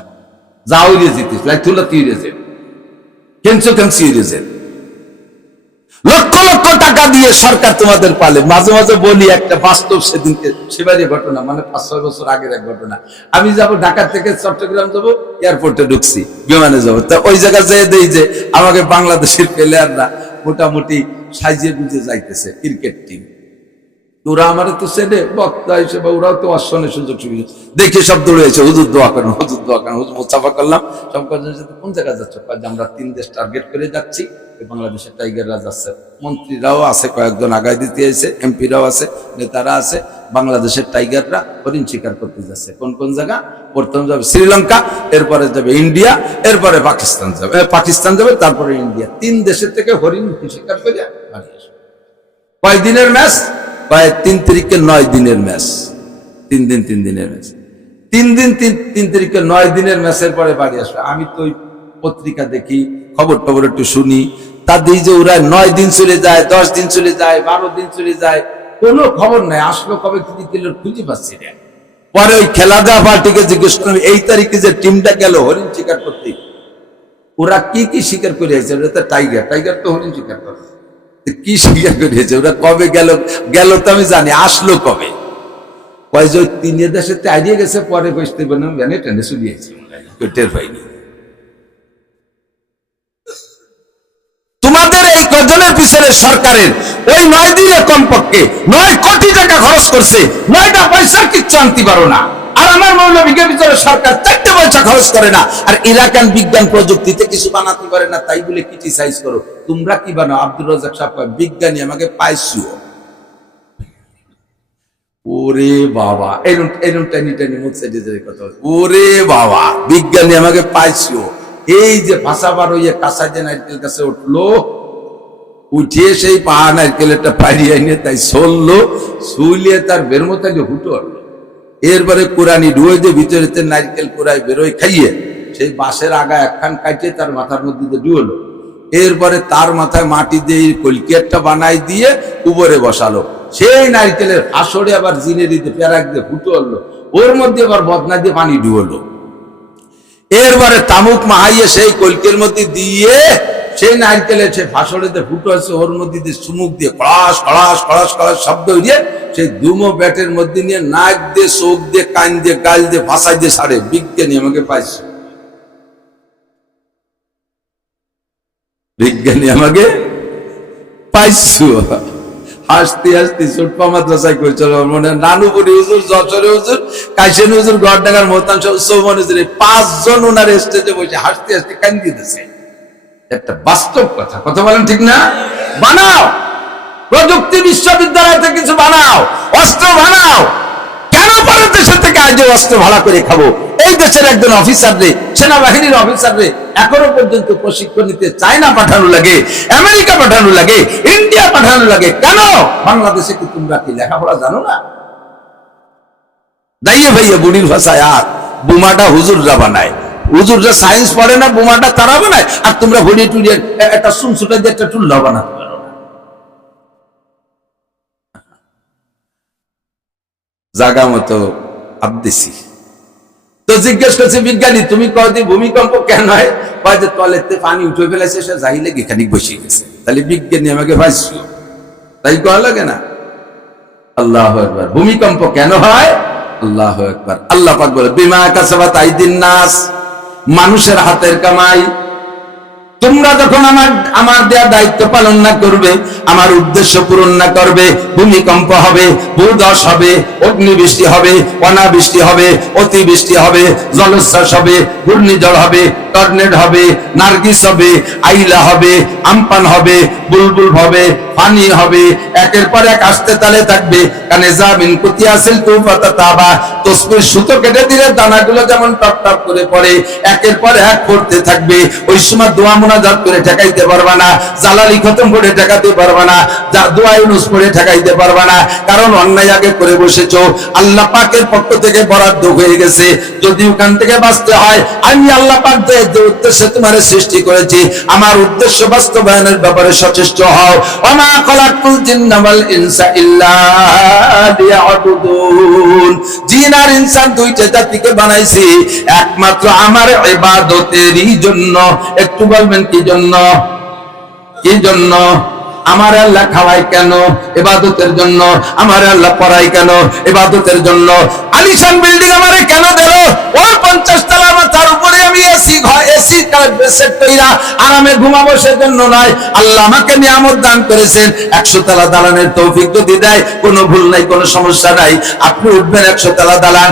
যা ওই জিতিস লাই তুলা তুই রেজে কেনছো কেনসি রেজে। লক্ষ লক্ষ টাকা দিয়ে সরকার তোমাদের পালে। মাঝে মাঝে বলি একটা বাস্তব, সেদিনকে সেবারই ঘটনা, মানে 5-6 বছর আগের এক ঘটনা। আমি যাব ঢাকা থেকে চট্টগ্রাম যাব, এয়ারপোর্টে ঢুকছি, বিমানে যাবো, তা ওই জায়গায় যেয়ে দেই যে আমাকে বাংলাদেশের প্লেয়াররা মোটামুটি সাজিয়ে গুজে যাইতেছে ক্রিকেট টিম। ওরা আমার তো সেটে বক্তা হিসেবে, ওরাও তো অশ্বনের সুযোগ সুবিধা দেখে সব দৌড়েছে, হুজুর দোয়া করেন, হুজুর দোয়া করেন, হুজুর মুস্তাফা করলাম। সব কজন সাথে কোন জায়গায় যাচ্ছে, আমরা 3 দেশ টার্গেট করে যাচ্ছি, বাংলাদেশের টাইগাররা যাচ্ছে। মন্ত্রীরাও আছে, কয়েকজন আগায় দিতে এসে, এমপিরাও আছে, নেতারা আছে। বাংলাদেশের টাইগাররা হরিণ শিকার করতে যাচ্ছে। কোন কোন জায়গা? প্রথম যাবে শ্রীলঙ্কা, এরপরে যাবে ইন্ডিয়া, এরপরে পাকিস্তান যাবে, তারপরে ইন্ডিয়া। 3 দেশের থেকে হরিণ শিকার করে বাড়ি আসবে। কয় দিনের ম্যাচ? 3 তারিখে 9 দিনের ম্যাচ। 3 দিনের ম্যাচ। 3 তারিখে 9 দিনের ম্যাচের পরে বাড়ি আসবে। আমি তো ওই পত্রিকা দেখি, খবর একটু শুনি, তাদের যে ওরা 9 দিন চলে যায়, 10 দিন চলে যায়, 12 দিন চলে যায়, কোনো খবর নাই। আসলো কবে, কি গেল খুঁজে পাচ্ছি না। পরে ওই খেলা দেওয়া পার্টিকে জিজ্ঞেস করলাম, এই তারিখে যে টিমটা গেল হরিণ শিকার করতে, ওরা কি শিকার করে আসছে? ওরা তো টাইগার তো হরিণ শিকার করে, কি শিকার করেছে? ওরা কবে গেল তো আমি জানি, আসলো কবে? কয় যে 3 দেশে হারিয়ে গেছে, পরে বসতে ভ্যানে টেনে চলিয়েছে, টের পাইনি। তোমাদের এই কজনের পিছনে সরকারের ওই 9 দিনে কমপক্ষে 9 কোটি টাকা খরচ করছে, 9টা পয়সা কিচ্ছু আনতে পারো না। আর আমার মৌলভীকে ভিতরে সরকার 4টা পয়সা খরচ করে না, আর ইরাকান বিজ্ঞান প্রযুক্তিতে কিছু বানাতে পারে না, তাই বলে ক্রিটিসাইজ করো। তোমরা কি বানাও? আব্দুর রাজ্জাক সাহেব বিজ্ঞানী আমাকে পাইছো। ওরে বাবা, এরকম টানি মুখ সাইডে কথা, ওরে বাবা বিজ্ঞানী আমাকে পাইছো। এই যে ভাষা বার হইয়া কাঁচা যে নারকেল কাছে উঠলো, উঠিয়ে সেই পাহা নারকেলটা পাড়িয়ে নিয়ে তাই চললো, শুলিয়ে তার বের মতো হুটো হলো। এরপরে কোরআনি ডুয়ে যে ভিতরে নারকেল কোরাই বেরোয় খাইয়ে, সেই বাঁশের আগা একখান কাটিয়ে তার মাথার মধ্যে ডুয়োলো। এরপরে তার মাথায় মাটি দিয়ে কলকেটটা বানাই দিয়ে উপরে বসালো। সেই নারকেলের আসরে আবার জিনেরিতে প্যারাক দিয়ে হুটো হলো, ওর মধ্যে আবার বদনা দিয়ে পানি ডুয়োলো। এরপরে তামুক মাহাইয়ে সেই কলকের মধ্যে দিয়ে সেই নারকেলের সেই ফাঁসড়েতে ফুটো আছে, ওর মধ্যে দিয়ে চুমুক দিয়ে কড়াস কড়াস কড়াস কড়াস শব্দ হইয়ে সেই দুমো ব্যাটের মধ্যে নিয়ে নাক দিয়ে, চোখ দিয়ে, কান দিয়ে, গাল দিয়ে, ভাষায় দিয়ে সারে। বিজ্ঞানী আমাকে পাইছে, বিজ্ঞানী আমাকে পাইছো। হাসতে হাসতে ছোটপা মাদ্রাসায় করেছিল, মনে নানুপুরি হুজুর, যশোরে হুজুর, কাইসেন হুজুর, গড়ডাঙ্গার মোহতান চৌমন হুজুর, 5 জন ওনার স্টেজে বসে হাসতে হাসতে কান্দি দিতেছে। একটা বাস্তব কথা বলেন, ঠিক না? বানাও, প্রযুক্তি বিশ্ববিদ্যালয় থেকে কিছু বানাও, অস্ত্র বানাও। কেন পরের দেশের থেকে আজ অস্ত্র ভাড়া করে খাবো? এই দেশের একজন অফিসার রে, সেনাবাহিনীর অফিসার রে এখনো পর্যন্ত প্রশিক্ষণ নিতে চায়না পাঠানো লাগে, আমেরিকা পাঠানো লাগে, ইন্ডিয়া পাঠানো লাগে। কেন? বাংলাদেশে কি তোমরা কি লেখাপড়া জানো না? দাইয়ে ভাইয়া বুড়ির ভাষায়, আর বোমাটা হুজুররা বানায়, হুজুররা সায়েন্স পড়ে না, বোমাটা তারা বানায়, আর তোমরা ভুড়ি টুড়িয়ে একটা সুনসুটা দিয়ে একটা টুল্লা বানাতে পারো না। জাগা মতো আবদেশি। তো জিজ্ঞেস করছে বিজ্ঞানী, তুমি কয়দিন ভূমিকম্প কেন হয়? যে তলেতে পানি উঠে ফেলেছে, সে যাইলে এখানে বসে গেছে। তাহলে বিজ্ঞানী আমাকে ভাইছো, তাই কয়া লাগে না? আল্লাহু আকবার। ভূমিকম্প কেন হয়? আল্লাহু আকবার। আল্লাহ পাক বলে, বিমা কাসাবাত আইদিন নাস, মানুষের হাতের কামাই। তোমরা যখন আমার দেয়া দায়িত্ব পালন না করবে, আমার উদ্দেশ্য পূরণ না করবে, ভূমিকম্প হবে, ভূধস হবে, অগ্নিবৃষ্টি হবে, অনাবৃষ্টি হবে, অতিবৃষ্টি হবে, জলোচ্ছ্বাস হবে, ঘূর্ণিঝড় হবে, টর্নেডো হবে, নার্গিস হবে, আইলা হবে, আমপান হবে, বুলবুল হবে, পানি হবে, একের পর এক আসতে তালে থাকবে। কানে জামিন কুতি আসিল তুফাতা তাবা, তসবির সুতো কেটে দিলে দানাগুলো যেমন টপ টপ করে পড়ে, একের পর এক পড়তে থাকবে। ওই সময় দোয়া মুনাজাত করে ঠেকাইতে পারবা না, জালালি খতম করে ঠেকাতে পারবা না, দোয়া ইউনুস পড়ে ঠেকাইতে পারবা না, কারণ অন্যায় আগে করে বসেছো। আল্লাহ পাকের পক্ষ থেকে বরাদ্দ হয়ে গেছে, যদি ওখান থেকে বাঁচতে হয়, আমি আল্লাহ পাক যে উদ্দেশ্যে তোমার সৃষ্টি করেছি, আমার উদ্দেশ্য বাস্তবায়নের ব্যাপারে সচেষ্ট হও। ওমা খালাকুল জিন্না ওয়াল ইনসা ইল্লা লিয়াবুদুন, জিন আর ইনসান দুইটা জাতিকে বানাইছি একমাত্র আমার ইবাদতেরই জন্য। একটু বলবেন কি জন্য? কি জন্য? আমার আল্লাহ খাওয়াই কেন? ইবাদতের জন্য। আমার আল্লাহ পড়াই কেন? ইবাদতের জন্য। আলিশান বিল্ডিং আমারে কেন দিল? ওর 50 তলা মাথার উপরে আমি এসি সেট কইরা আরামে ঘুমাবো সেজন্য নয়। আল্লাহ আমাকে নিয়ামত দান করেছেন, 100 তলা দালানের তৌফিক যদি দেয়, কোনো ভুল নাই, কোনো সমস্যা নাই। আপনি উঠবেন 100 তলা দালান,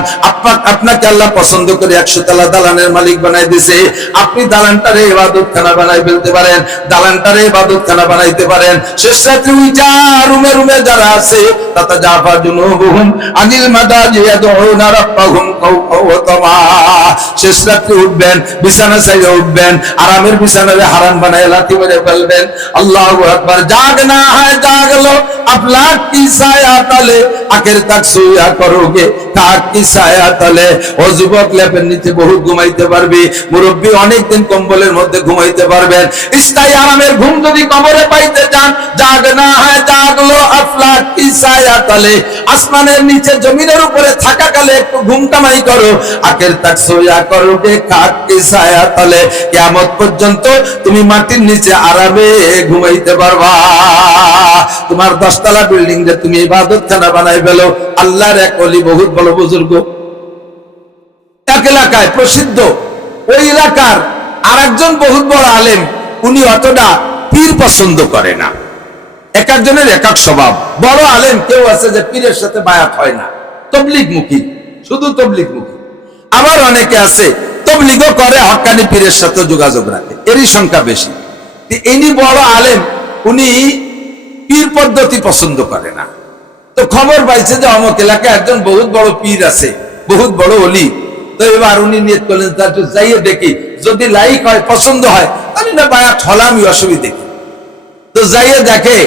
আপনাকে আল্লাহ পছন্দ করে 100 তলা দালানের মালিক বানাই দিয়েছে। আপনি দালানটারে ইবাদতখানা বানাই ফেলতে পারেন, দালানটারে ইবাদতখানা বানাইতে পারেন। শেষ রাত্রে উইটা রুমে রুমে যারা আছে, তাতা জাফা জুনুবুহুম আনিল মাদাজি ইয়াদউনা রাব্বাহুম খাওফাও ওয়া তামা, শেষ রাত্রে উঠবেন, বিছানা ছেড়ে উঠবেন, আরামের বিছানারে হারাম বানায় লাথি মেরে ফেলবেন। আল্লাহু আকবার। জাগনা है जाग लो अफलाक की साया तले, आखिर तक सोया करोगे खाक की साया तले। ও যুবক, লেপের নিচে বহু ঘুমাইতে পারবি, মুরব্বী অনেকদিন কম্বলের মধ্যে ঘুমাইতে পারবেন। স্থায়ী আরামের ঘুম যদি কবরে পাইতে চান, জাগনা है जाग लो अफलाक की साया तले, আসমানের নিচে জমিনের উপরে থাকাকালে একটু ঘুম কামাই করো। আখের তাক সোয়া করোগে খাক কি ছায়া তলে, কিয়ামত পর্যন্ত তুমি মাটির নিচে আরামে ঘুমাইতে পারবা। তোমার 10 তলা বিল্ডিং যে তুমি ইবাদতখানা বানাই ফেলো। আল্লাহর এক ওলি, বহুত বড় বুজুর্গ, এক এলাকায় প্রসিদ্ধ, ওই এলাকার আরেকজন বহুত বড় আলেম, উনি অতটা পীর পছন্দ করে না। এক একজনের এক এক স্বভাব। বড় আলেম কেউ আছে যে পীরের সাথে বায়াত হয় না, তবলিগ মুখী, শুধু তবলিগ মুখী। আবার অনেকে আছে তবলিগও করে, হক্কানি পীরের সাথে যোগাযোগ রাখে, এরই সংখ্যা বেশি। ইনি বড় আলেম, উনি পীর পদ্ধতি পছন্দ করে না। তো খবর পাইছে যে অমুক এলাকায় একজন বহুত বড় পীর আছে, বহুত বড় ওলি। তো এবার উনি নিয়ত করলেন, তার যাইয়ে দেখি, যদি লাইক হয়, পছন্দ হয়, তাহলে না বায়াত হলামই, অসুবিধে কি। তো যাইয়ে দেখে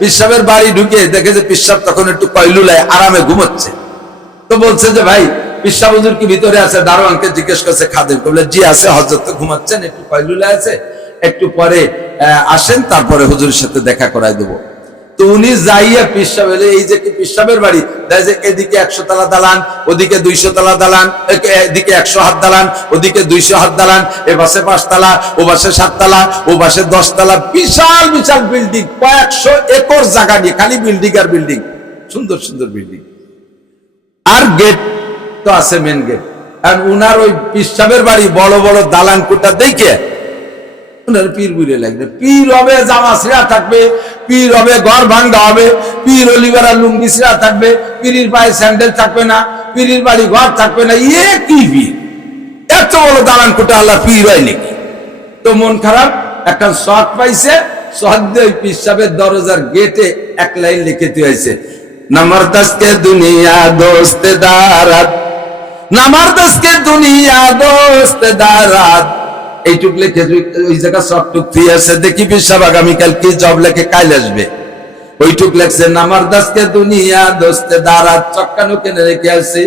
পিসাবের বাড়ি ঢুকে দেখে যে পিসাব তখন একটু কয়লুলায় আরামে ঘুমোচ্ছে। তো বলছে যে ভাই, পিসাব হুজুর কি ভিতরে আছে? দারোয়ানকে জিজ্ঞেস করছে খাদেম, বলে জি আছে, হযরত তো ঘুমাচ্ছেন, একটু কয়লুলায় আছে, একটু পরে আসেন, তারপরে হুজুরের সাথে দেখা করাই দেবো। তো উনি যাইয়া পিসাব এলে, এই যে কি পিসাবের বাড়ি, এদিকে 100 তলা দালান, ওদিকে 200 তলা দালান, এদিকে 100 হাত দালান, ওদিকে 200 হাত দালান, এ পাশে 5 তলা, ও পাশে 7 তলা, ও পাশে 10 তলা, বিশাল বিশাল বিল্ডিং, কয়েকশো একর জায়গা নিয়ে খালি বিল্ডিং আর বিল্ডিং, সুন্দর সুন্দর বিল্ডিং। আর গেট তো আছে, মেন গেট। আর উনার ওই পিসাবের বাড়ি বড় বড় দালান কোটা দেখে পীর বুড়ে লাগবে। পীর হবে জামা ছিঁড়া থাকবে, পীর হবে ঘর ভাঙ্গা হবে, পীর অলিবেরা লুঙ্গি ছিঁড়া থাকবে, পীরির পায়ে স্যান্ডেল থাকবে না, পীরির বাড়ি ঘর থাকবে না। কি পীর? এত বড় দালান কোটা আল্লাহ পীর হয় নাকি? তো মন খারাপ, একটা শট পাইছে, শট দিয়ে পিসাবের দরজার গেটে এক লাইন লিখে দিয়েছে, নামার দস্তে দুনিয়া দোস্তেদারাত, নামার দস্তে দুনিয়া দোস্তেদারাত। এইটুক লিখে ওই জায়গা সবটুক ফ্রি আছে, দেখি পিসাব আগামীকাল কি জব লেখে কাল আসবে। ওইটুক লেখছে, নামার দস্তে দুনিয়া দোস্তেদারাত, চক্কানো কেনে রেখে আসছে।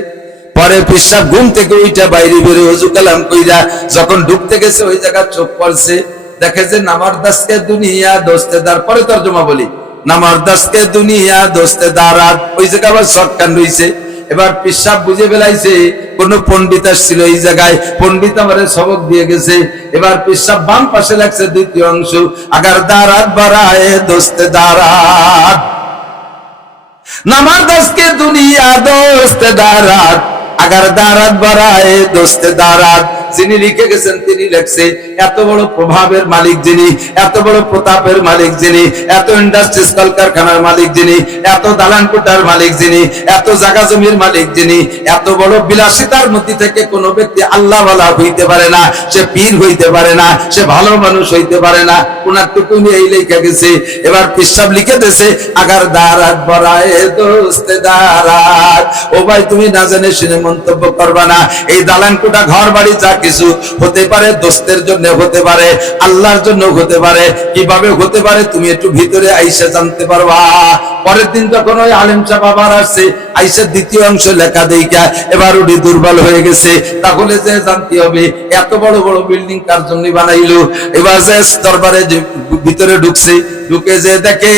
পরে পিসাব ঘুম থেকে ওইটা বাইরে বেরো, ওযু কালাম কইরা যখন ঢুকতে গেছে, ওই জায়গা চোখ পড়ছে, দেখে যে নামার দস্তে দুনিয়া দোস্তেদার। পরে তর্জমা বলি, নামার দস্তে দুনিয়া দোস্তেদারাত, ওই জায়গা আবার শর্টকান রইছে। এবার পিসাব বুঝে ফেলাইছে কোন পণ্ডিত আসছিল এই জায়গায়, পণ্ডিত আমারে সবক দিয়ে গেছে। এবার পিসাব বাম পাশে লাগছে দ্বিতীয় অংশ, আগার দারাত বারায়ে দোস্তেদারাত, নামার দস্তে দুনিয়া দোস্তেদারাত, আগার দারাত বারায়ে দোস্তেদারাত। যিনি লিখে গেছেন তিনি লেখছে, এত বড় প্রভাবের মালিক যিনি, এত বড় প্রতাপের মালিক যিনি, এত ইন্ডাস্ট্রিজ কলকারখানার মালিক যিনি, এত দালান কোঠার মালিক যিনি, এত জায়গা জমির মালিক যিনি, এত বড় বিলাসিতার মধ্যে থেকে কোনো ব্যক্তি আল্লাহওয়ালা হইতে পারে না, সে পীর হইতে পারে না, সে ভালো মানুষ হইতে পারে না। ওনার টুকুনি এই লেখা গেছে। এবার পিসাব লিখে দিয়েছে, আগার দারাত বড়ায় দোস্তে দারাত। ও ভাই, তুমি না জেনে শুনে মন্তব্য করবা না। এই দালান কোঠা ঘর বাড়ি যা কিছু হতে পারে দোস্তের জন্য হতে পারে, আল্লাহর জন্য হতে পারে। কিভাবে হতে পারে তুমি একটু ভিতরে আইসা জানতে পারবা। পরের দিন যখন ওই আলেম সাহেব আবার আসছে, আইসা দ্বিতীয় অংশ লেখা দেখা এবার উনি দুর্বল হয়ে গেছে। তাহলে যে জানতে হবে এত বড় বড় বিল্ডিং কার জন্য বানাইলো। এবার যে দরবারে ভিতরে ঢুকছে, ঢুকে যে দেখে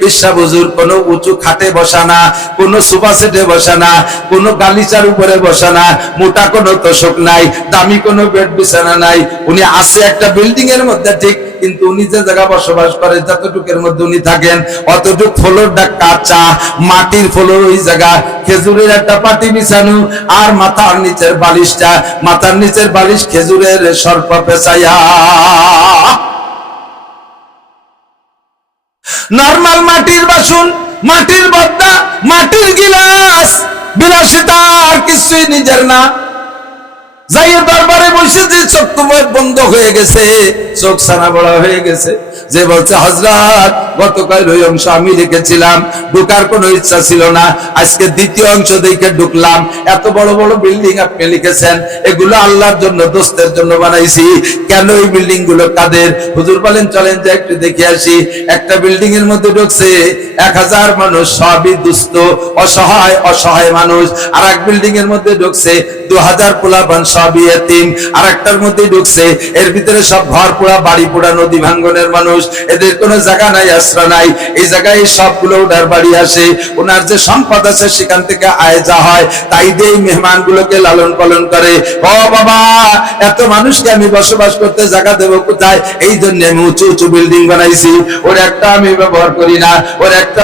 পেশাব হুজুর কোনো উঁচু খাটে বসা না, কোনো সোফা সেটে বসা না, কোনো গালিচার উপরে বসা না, মোটা কোনো তোষক নাই, দামি কোনো বেড বিছানা নাই। উনি আছে একটা বিল্ডিং এর মধ্যে ঠিক, কিন্তু উনি যে জায়গা বসবাস করে যতটুকের মধ্যে উনি থাকেন অতটুক ফ্লোরটা কাঁচা, মাটির ফ্লোর। ওই জায়গা খেজুরের একটা পাটি বিছানো, আর মাথার নিচের বালিশটা, মাথার নিচের বালিশ খেজুরের সর্প পেঁচাইয়া। নরমাল মাটির বাসন, মাটির বদ্দা, মাটির গিলাস, বিলাসিতা আর কিছুই নিজের না। যাইয়ে দরবারে বসে যে চোখ তোমার বন্ধ হয়ে গেছে, চোখ সানা বড়া হয়ে গেছে, যে বলছে হযরত গতকাল ওই অংশ আমি লিখেছিলাম, ঢুকার কোনো ইচ্ছা ছিল না, আজকে দ্বিতীয় অংশ দেখে ঢুকলাম। এত বড় বড় বিল্ডিং আপনি লিখেছেন, এগুলো আল্লাহর জন্য দোস্তের জন্য বানাইছি। কেন এই বিল্ডিং গুলো কাদের? হুজুর বলেন চলেন যে একটু দেখে আসি। একটা বিল্ডিং এর মধ্যে ঢুকছে 1000 মানুষ, সবই দুস্থ অসহায় অসহায় মানুষ। আর এক বিল্ডিং এর মধ্যে ঢুকছে 2000 পোলাপান, সবই এতিম। আর একটার মধ্যে ঢুকছে, এর ভিতরে সব ঘর পোড়া বাড়ি পোড়া নদী ভাঙ্গনের মানুষ, এদের কোনো জায়গা নাই, আশ্রয় নাই। এই জায়গায় সবগুলো ওনার বাড়ি আসে, ওনার যে সম্পদ আছে সেখান থেকে আয় যা হয় তাই দিয়ে মেহমান গুলোকে লালন পালন করে। ও বাবা, এত মানুষকে আমি বসবাস করতে জায়গা দেবো কোথায়? এই জন্য আমি উঁচু উঁচু বিল্ডিং বানাইছি। ওর একটা আমি ব্যবহার করি না, ওর একটা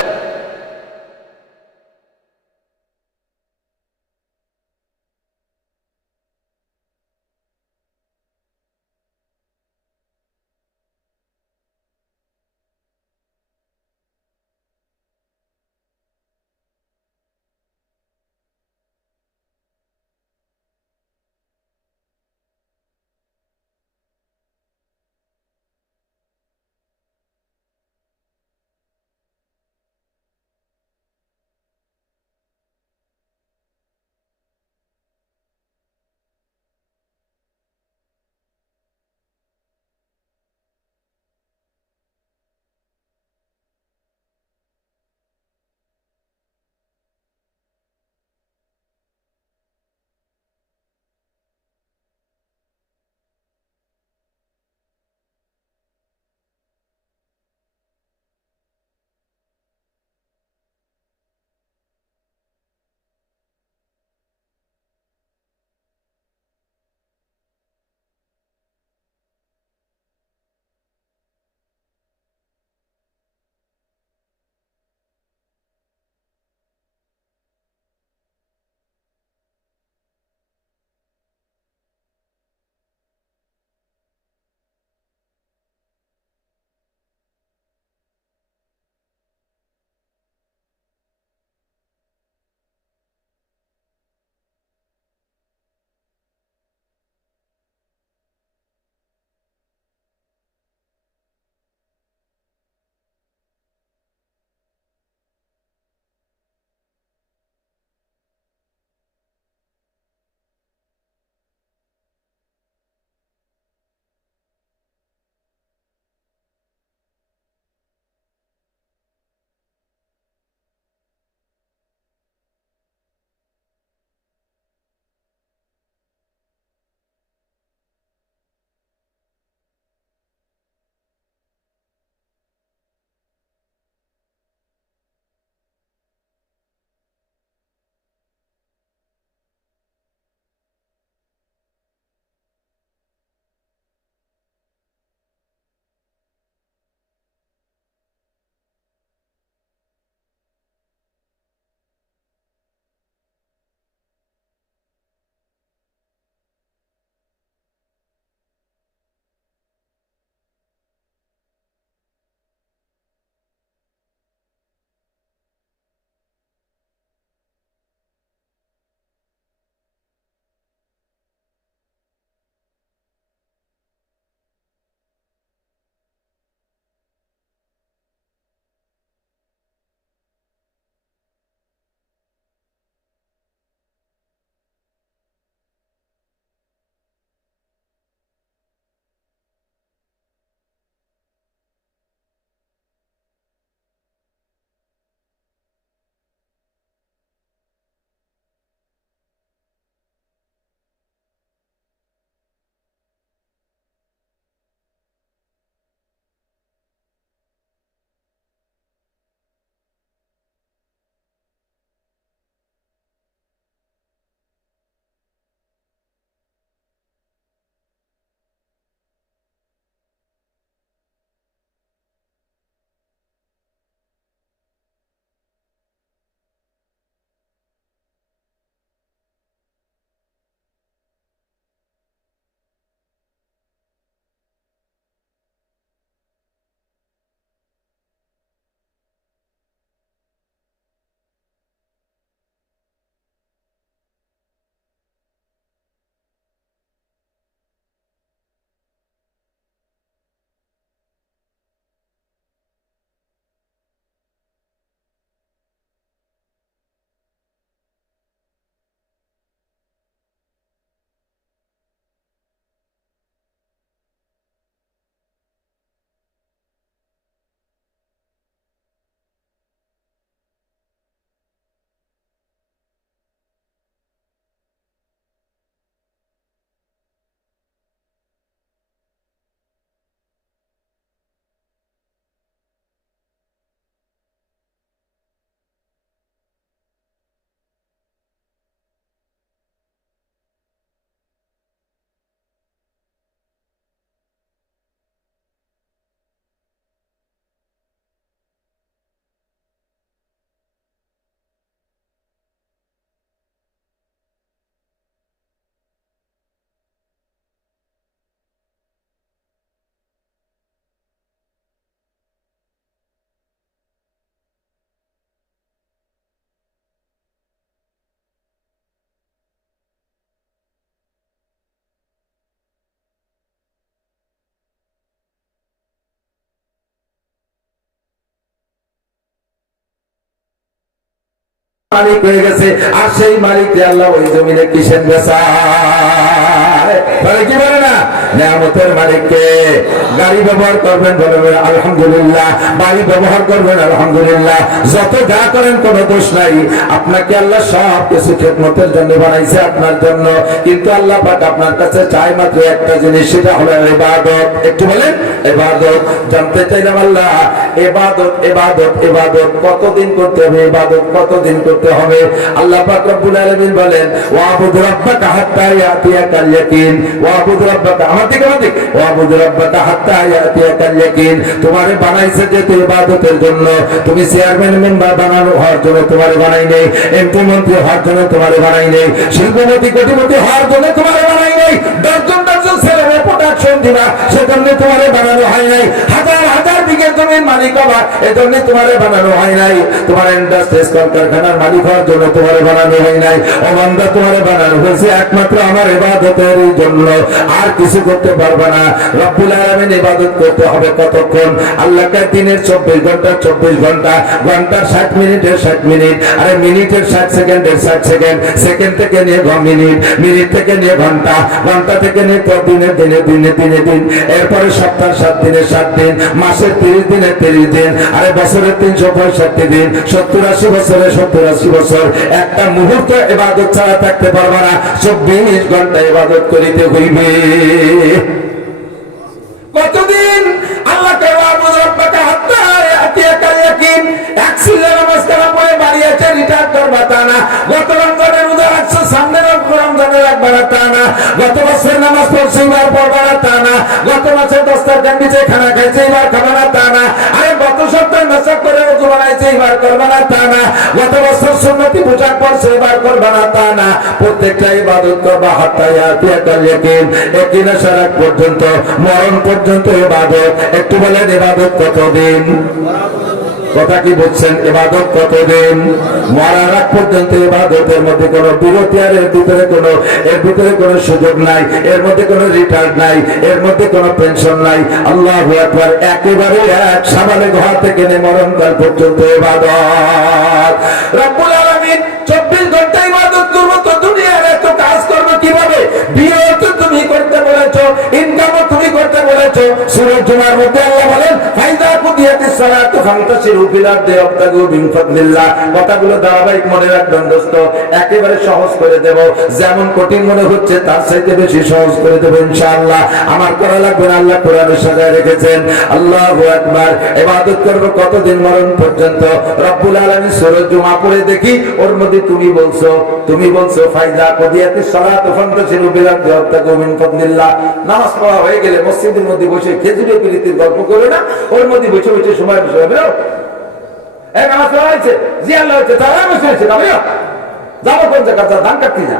মালিক হয়ে গেছে, আর সেই মালিককে আল্লাহ ওই জমিনে কিসের বেচায়? কি বলে না, নিয়ামতের মালিককে। গাড়ি ব্যবহার করবেন বলবেন আলহামদুলিল্লাহ, বাড়ি ব্যবহার করবেন আলহামদুলিল্লাহ, যত যা করেন কোনো দোষ নাই। আপনাকে আল্লাহ সব কিছু খেদমতের জন্য বানাইছে, আপনার জন্য। কিন্তু আল্লাহ পাক আপনার কাছে চাই মাত্র একটা জিনিস, সেটা হলো ইবাদত। একটু বলেন ইবাদত। জানতে চাইলাম আল্লাহ ইবাদত ইবাদত ইবাদত কতদিন করতে হবে, ইবাদত কতদিন করতে হবে? আল্লাহ পাক রব্বুল আলামিন বলেন ওয়াবুদ রাব্বাকা হাত্তা ইয়াতিয়াকাল ইয়াকিন। ওয়াবুদ রাব্বাকা, আমার দিকে ওয়াবুদ রাব্বাকা হাত্তা ইয়াতিয়াকাল ইয়াকিন। তোমারে বানাইছে যে তুই ইবাদতের জন্য। তুমি চেয়ারম্যান মেম্বার বানানো হওয়ার জন্য তোমারে বানাই নেই, এমপি মন্ত্রী হওয়ার জন্য তোমারে বানাই নেই, শিল্পপতি কোটিপতি হওয়ার জন্য তোমারে বানাই নেই, দশজন ছেলের প্রোডাকশন দিবা সেজন্য তোমারে বানানো হয় নাই, হাজার হাজার বিঘা জমির মালিক হবা এজন্য তোমারে বানানো হয় নাই, তোমার ইন্ডাস্ট্রিজ কলকারখানার মালিক হওয়ার জন্য তোমারে বানানো হয় নাই। ও বান্দা, তোমারে বানানো হয়েছে একমাত্র আমার ইবাদতের জন্য, আর কিছু করতে পারবে না। রব্বুল আলামিন ইবাদত করতে হবে কতক্ষণ? আল্লাহকে দিনের 24 ঘন্টা 24 ঘন্টা, ঘন্টার 60 মিনিটের 60 মিনিট, আরে মিনিটের 60 সেকেন্ডের 60 সেকেন্ড, সেকেন্ড থেকে নিয়ে মিনিট, মিনিট থেকে নিয়ে ঘন্টা, ঘন্টা থেকে নিয়ে দিনে দিনে দিনে দিনে দিন, এরপরে সপ্তাহ 7 দিনে 7 দিন, মাসের 30 দিনে 30 দিন, আরে বছরের 365 দিন, 70-80 বছরে 70-80 বছর। একটা মুহূর্ত ইবাদত ছাড়া থাকতে পারবে না, 24 ঘন্টা ইবাদত করিতে হইবে। কতদিন? আল্লাহকে ওয়াবুদ রাব্বাকা হাত্তা ইয়াতিয়াকাল ইয়াকিন। এক সিলে নামাজ কালাম পড়ে বাড়ি আছে রিটায়ার করবা তা না, গত রমজানের রোজা রাখছো সামনের রমজানের রাখবা না তা না, গত বছর নামাজ পড়ছো এবার পড়বা না তা না, গত মাসে দস্তারখান বিছে খানা খাইছে এবার খাবা না তা না, আরে গত সপ্তাহে মেসাক করে ওযু বানাইছে এবার করবা না তা না, গত বছর সুন্নতি পোশাক পরছো এবার করবা না তা না। প্রত্যেকটা ইবাদত করবা হাত্তা ইয়াতিয়াকাল ইয়াকিন, ইয়াকিন আসার আগ পর্যন্ত, মরণ পর্যন্ত ইবাদত। একটু বলেন ইবাদত কতদিন? কথা কি বলছেন? ইবাদত কতদিন? মরার আগ পর্যন্ত ইবাদতের মধ্যে কোনো বিরতি, আর এর ভিতরে কোনো সুযোগ নাই, এর মধ্যে কোনো রিটায়ার্ড নাই, এর মধ্যে কোনো পেনশন নাই। আল্লাহু আকবার। একেবারে এক সাবালে ঘর থেকে নিয়ে মরণকাল পর্যন্ত ইবাদত। রব্বুল আলামিন 24 ঘন্টা ইবাদত করব তো দুনিয়ার এত কাজ করব কিভাবে? বিয়ে তো তুমি করতে বলেছো, ইনকামও তুমি করতে বলেছো। সূরা জুমার মধ্যে আল্লাহ বলেন ফাইদা কুদিয়াতিস সালাতু ফান্তাশিরু ফিল আরদি ওয়াবতাগু মিন ফাদলিল্লাহ। কথাগুলো ধারাবাহিক মনে রাখবেন দোস্ত, একেবারে সহজ করে দেব। যেমন কঠিন মনে হচ্ছে তার চাইতে বেশি সহজ করে দেব ইনশাআল্লাহ। আমার করা লাগবে না, আল্লাহ কোরআনে সাজায় রেখেছেন। আল্লাহু আকবার। ইবাদত করব কতদিন? মরণ পর্যন্ত। রব্বুল আলামিন সূরা জুমা পড়ে দেখি, ওর মধ্যে তুমি বলছো ফাইদা কুদিয়াতিস সালাতু ফান্তাশিরু ফিল আরদি ওয়াবতাগু মিন ফাদলিল্লাহ। নামাজ পড়া হয়ে গেলে মসজিদের মধ্যে বসে খেজুরের প্রীতির গল্প করো না, ওর মধ্যে বসে বসে সময় বসে বেরো। নামাজ পড়া হয়েছে, জি আল্লাহ হচ্ছে, তারা বসে হয়েছে, যাবো কোন জায়গা? ধান কাটতে যা,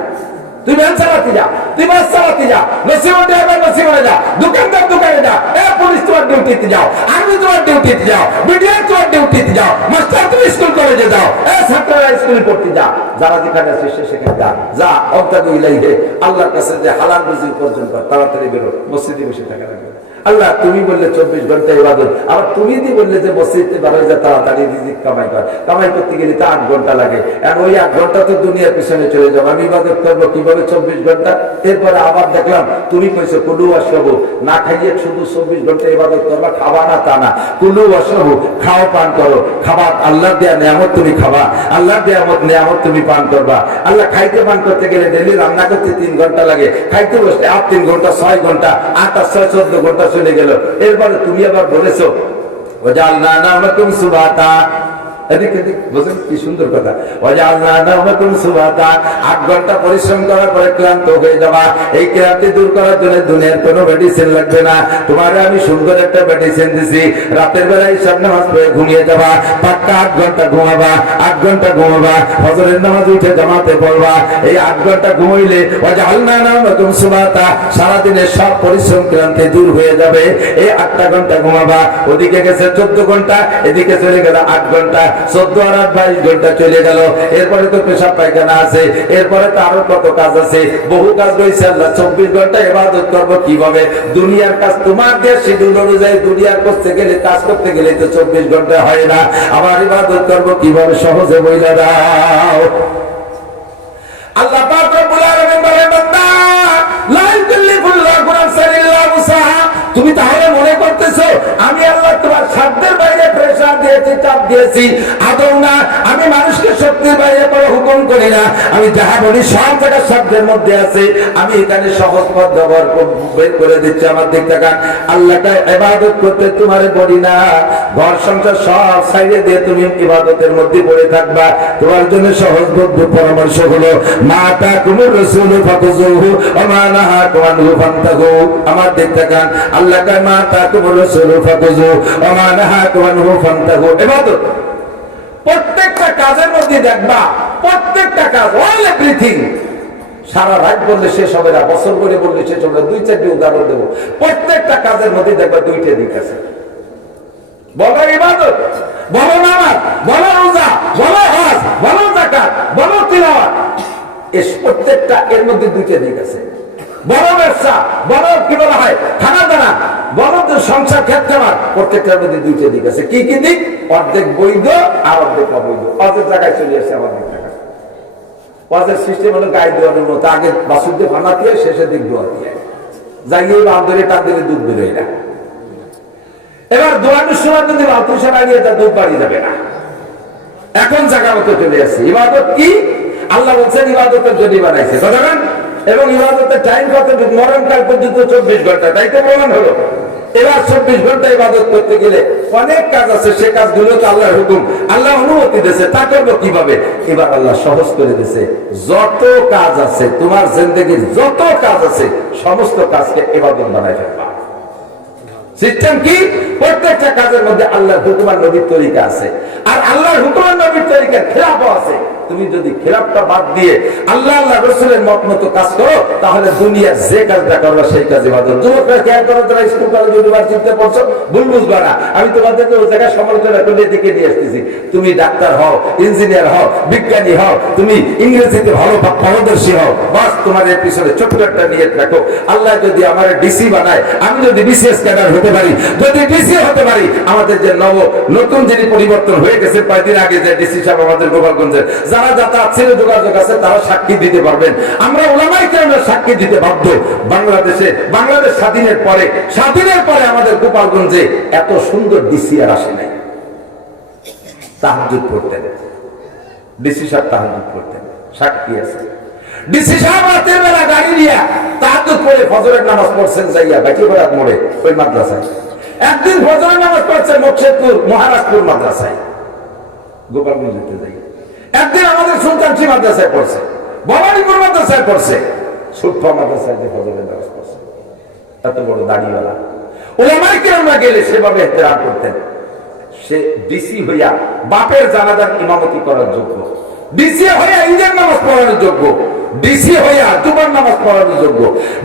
তুই ভ্যান চালাতে যা, তুই বাস চালাতে যা, নসিমন ড্রাইভার নসিমনে যা, দোকানদার দোকানে যা, পুলিশ তোমার ডিউটিতে যাও, আর্মি তোমার ডিউটিতে যাও, বিডিআর তোমার ডিউটিতে যাও, মাস্টার তুমি স্কুল কলেজে যাও, ছাত্ররা স্কুলে পড়তে যা, যারা যেখানে আছে সেখানে যা অবতাগু ইলাইহি। আল্লাহর কাছে যে হালাল রুজি উপার্জন কর, তাড়াতাড়ি বেরো, মসজিদে বসে থাকা লাগবে। আল্লাহ তুমি বললে 24 ঘন্টা ইবাদত, আবার তুমি দিয়ে বললে যে মসজিদে বার হয়ে যা, তাড়াতাড়ি রিজিক কামাই কর। কামাই করতে গেলে তো 8 ঘন্টা লাগে, আর ওই 8 ঘন্টা তো দুনিয়ার পিছনে চলে যাবো। আমি ইবাদত করবো কিভাবে 24 ঘন্টা? এরপরে আবার দেখলাম তুমি কইছো কুলু ওয়াশরাবু, না খাইয়ে শুধু 24 ঘন্টা ইবাদত করবা, খাবা না তা না। কুলু ওয়াশরাবু, খাও পান করো। খাবার আল্লাহর দেয়া নিয়ামত, তুমি খাবা, আল্লাহর দেয়া নিয়ামত তুমি পান করবা। আল্লাহ খাইতে পান করতে গেলে ডেলি রান্না করতে 3 ঘন্টা লাগে, খাইতে বসতে 3 ঘন্টা 6 ঘন্টা, 8 আর 6 14 ঘন্টা চলে গেল। এরপরে তুমি আবার বলেছো ওয়াজআলনা নাওমাকুম সুবাতা। এদিকে বুঝেন কি সুন্দর কথা, ওয়াজআলনা নাওমাকুম সুবাতা। 8 ঘন্টা পরিশ্রম করার পরে ক্লান্ত হয়ে যাবা, এই ক্লান্তি দূর করার জন্য দুনিয়ার কোনো মেডিসিন লাগবে না। তোমারে আমি সুন্দর একটা মেডিসিন দিছি, রাতের বেলায় ঈশার নামাজ পড়ে ঘুমিয়ে যাবা, পাক্কা 8 ঘন্টা ঘুমাবা, 8 ঘন্টা ঘুমাবা, ফজরের নামাজ উঠে জামাতে পড়বা। এই 8 ঘন্টা ঘুমাইলে ওয়াজআলনা নাওমাকুম সুবাতা, সারা দিনের সব পরিশ্রম ক্লান্তি দূর হয়ে যাবে। এই 8টা ঘন্টা ঘুমাবা, ওদিকে গেছে 14 ঘন্টা, এদিকে চলে গেল 8 ঘন্টা। 14 আর 22 ঘন্টা চলে গেল, এরপরে তো পেশাব পায়খানা আছে, এরপরে তো আরো কত কাজ আছে, বহু কাজ রয়েছে। আল্লাহ 24 ঘন্টা ইবাদত করবো কিভাবে? দুনিয়ার কাজ তোমার দিয়ে শিডিউল অনুযায়ী দুনিয়ার করতে গেলে, কাজ করতে গেলে তো 24 ঘন্টা হয় না। আবার ইবাদত করবো কিভাবে? সহজে বইলা দাও। আল্লাহ পাক রব্বুল আলামিন বলেন, বান্দা লা ইউকাল্লিফুল্লাহু নাফসান ইল্লা উসআহা। তুমি তাহলে মনে করতেছো আমি আল্লাহ তোমার সাধ্যের বাইরে প্রেসার দিয়েছি, চাপ দিয়েছি? আদৌ না। আমি মানুষকে শক্তির বাইরে কোনো হুকুম করি না। আমি যাহা বলি সব জায়গায় শব্দের মধ্যে আছে। আমি এখানে সহজ পথ ব্যবহার বের করে দিচ্ছি। আমার দিক থেকে আল্লাহকে ইবাদত করতে তোমারে বলি না। ঘর সংসার সব সাইডে দিয়ে তুমি ইবাদতের মধ্যে পড়ে থাকবা। তোমার জন্য সহজবোধ্য পরামর্শ হলো মা তাকুমুর রাসূলু ফাকুযুহু ওয়া মা নাহাকুম আনহু ফান্তাহু। আমার দিক থেকে আল্লাহ কয় মা তাকুমুর রাসূলু ফাকুযুহু ওয়া মা নাহাকুম আনহু ফান্তাহু। ইবাদত প্রত্যেকটা কাজের মধ্যে দেখবা, প্রত্যেকটা কাজ, অল এভরিথিং। সারা রাত বললে শেষ হবে না, বছর করে বললে শেষ হবে না। 2-4টি উদাহরণ দেবো। প্রত্যেকটা কাজের মধ্যে দেখবা 2টা দিক আছে। বলো ইবাদত, বলো নামাজ, বলো রোজা, বলো হজ, বলো যাকাত, বলো তিলাওয়াত, প্রত্যেকটা এর মধ্যে 2টা দিক আছে। বড় ব্যবসা, বড় কি বলা হয় খানা দানা, বড় সংসার ক্ষেত্রে, আমার প্রত্যেকটার মধ্যে 2টা দিক আছে। কি কি দিক? অর্ধেক বৈধ আর অর্ধেক অবৈধ। অর্ধেক জায়গায় চলে আসে আমার দিক থেকে। ওয়াজের সিস্টেম হলো গায়ে দেওয়ানোর মতো। আগে বাসুদেব ভাঙা দিয়ে শেষে দিক দোয়া দিয়ে যাইয়ে বান্ধরে টান দিলে দুধ বেরোয় না। এবার দোয়ানোর সময় যদি বাতুসা লাগিয়ে তার দুধ বাড়ি যাবে না। এখন জায়গা মতো চলে আসছে। ইবাদত কি? আল্লাহ বলছেন ইবাদতের জন্য বানাইছে, বুঝলেন? এবং ইবাদতের টাইম কত? মরণকাল পর্যন্ত 24 ঘন্টা। তাই তো প্রমাণ হলো। এবার 24 ঘন্টা ইবাদত করতে গেলে অনেক কাজ আছে। সে কাজগুলো তো আল্লাহর হুকুম, আল্লাহ অনুমতি দিয়েছে। তা করবো কিভাবে? এবার আল্লাহ সহজ করে দিয়েছে। যত কাজ আছে তোমার জিন্দেগির, যত কাজ আছে সমস্ত কাজকে ইবাদত বানাই ফেলবা। সিস্টেম কি? প্রত্যেকটা কাজের মধ্যে আল্লাহর হুকুম আর নবীর তরিকা আছে। আর আল্লাহর হুকুম আর নবীর তরিকার খেলাফও আছে। তুমি যদি খেলাফটা বাদ দিয়ে আল্লাহ আল্লাহ রাসূলের মত মতো কাজ করো, তাহলে দুনিয়ার যে কাজটা করবে সেই কাজ ইবাদত। যুবকরা খেয়াল করো, যারা স্কুল কলেজ ইউনিভার্সিটিতে পড়ছো, ভুল বুঝবা না। আমি তোমাদেরকে ওই জায়গায় সমালোচনা করে দিকে নিয়ে আসতেছি। তুমি ডাক্তার হও, ইঞ্জিনিয়ার হও, বিজ্ঞানী হও, তুমি ইংরেজিতে ভালো পারদর্শী হও, বাস তোমার এর পিছনে ছোট্ট একটা নিয়ত রাখো। আল্লাহ যদি আমার ডিসি বানায়, আমি যদি বিসিএস ক্যাডার হতে পারি, যদি ডিসি হতে পারি, আমাদের যে নতুন যিনি পরিবর্তন হয়ে গেছে কয়েকদিন আগে, যে ডিসি সাহেব আমাদের গোপালগঞ্জের, যারা যাতায়াত ছিল যোগাযোগ আছে, তারা সাক্ষী দিতে পারবেন। আমরা উলামায়ে কেরামরা সাক্ষী দিতে বাধ্য। বাংলাদেশ স্বাধীনের পরে আমাদের গোপালগঞ্জে এত সুন্দর ডিসি আর আসে নাই। তাহাজ্জুদ পড়তেন ডিসি সাহেব, তাহাজ্জুদ পড়তেন, সাক্ষী আছে। ডিসি সাহেব রাতের বেলা গাড়ি নিয়ে তাহাজ্জুদ পড়ে ফজরের নামাজ পড়ছেন যাইয়া বাকিপাড়ার মোড়ে ওই মাদ্রাসায়। একদিন ফজরের নামাজ পড়ছেন মোকশেদপুর মহারাজপুর মাদ্রাসায়, গোপালগঞ্জে যাই। একদিন আমাদের সুলতানছি মাদ্রাসায় পড়ছে, বনানীপুর মাদ্রাসায় পড়ছে, সুটফা মাদ্রাসায় যে ফজরের নামাজ পড়ছে। এত বড় দাড়িওয়ালা উলামায়ে কেরামরা গেলে সেভাবে ইহতিরাম করতেন। সে ডিসি হইয়া বাপের জানাজার ইমামতি করার যোগ্য, ডিসি হইয়া ঈদের নামাজ পড়ানোর যোগ্য, ডিসি হইয়া জুমার নামাজ পড়ানোর যোগ্য,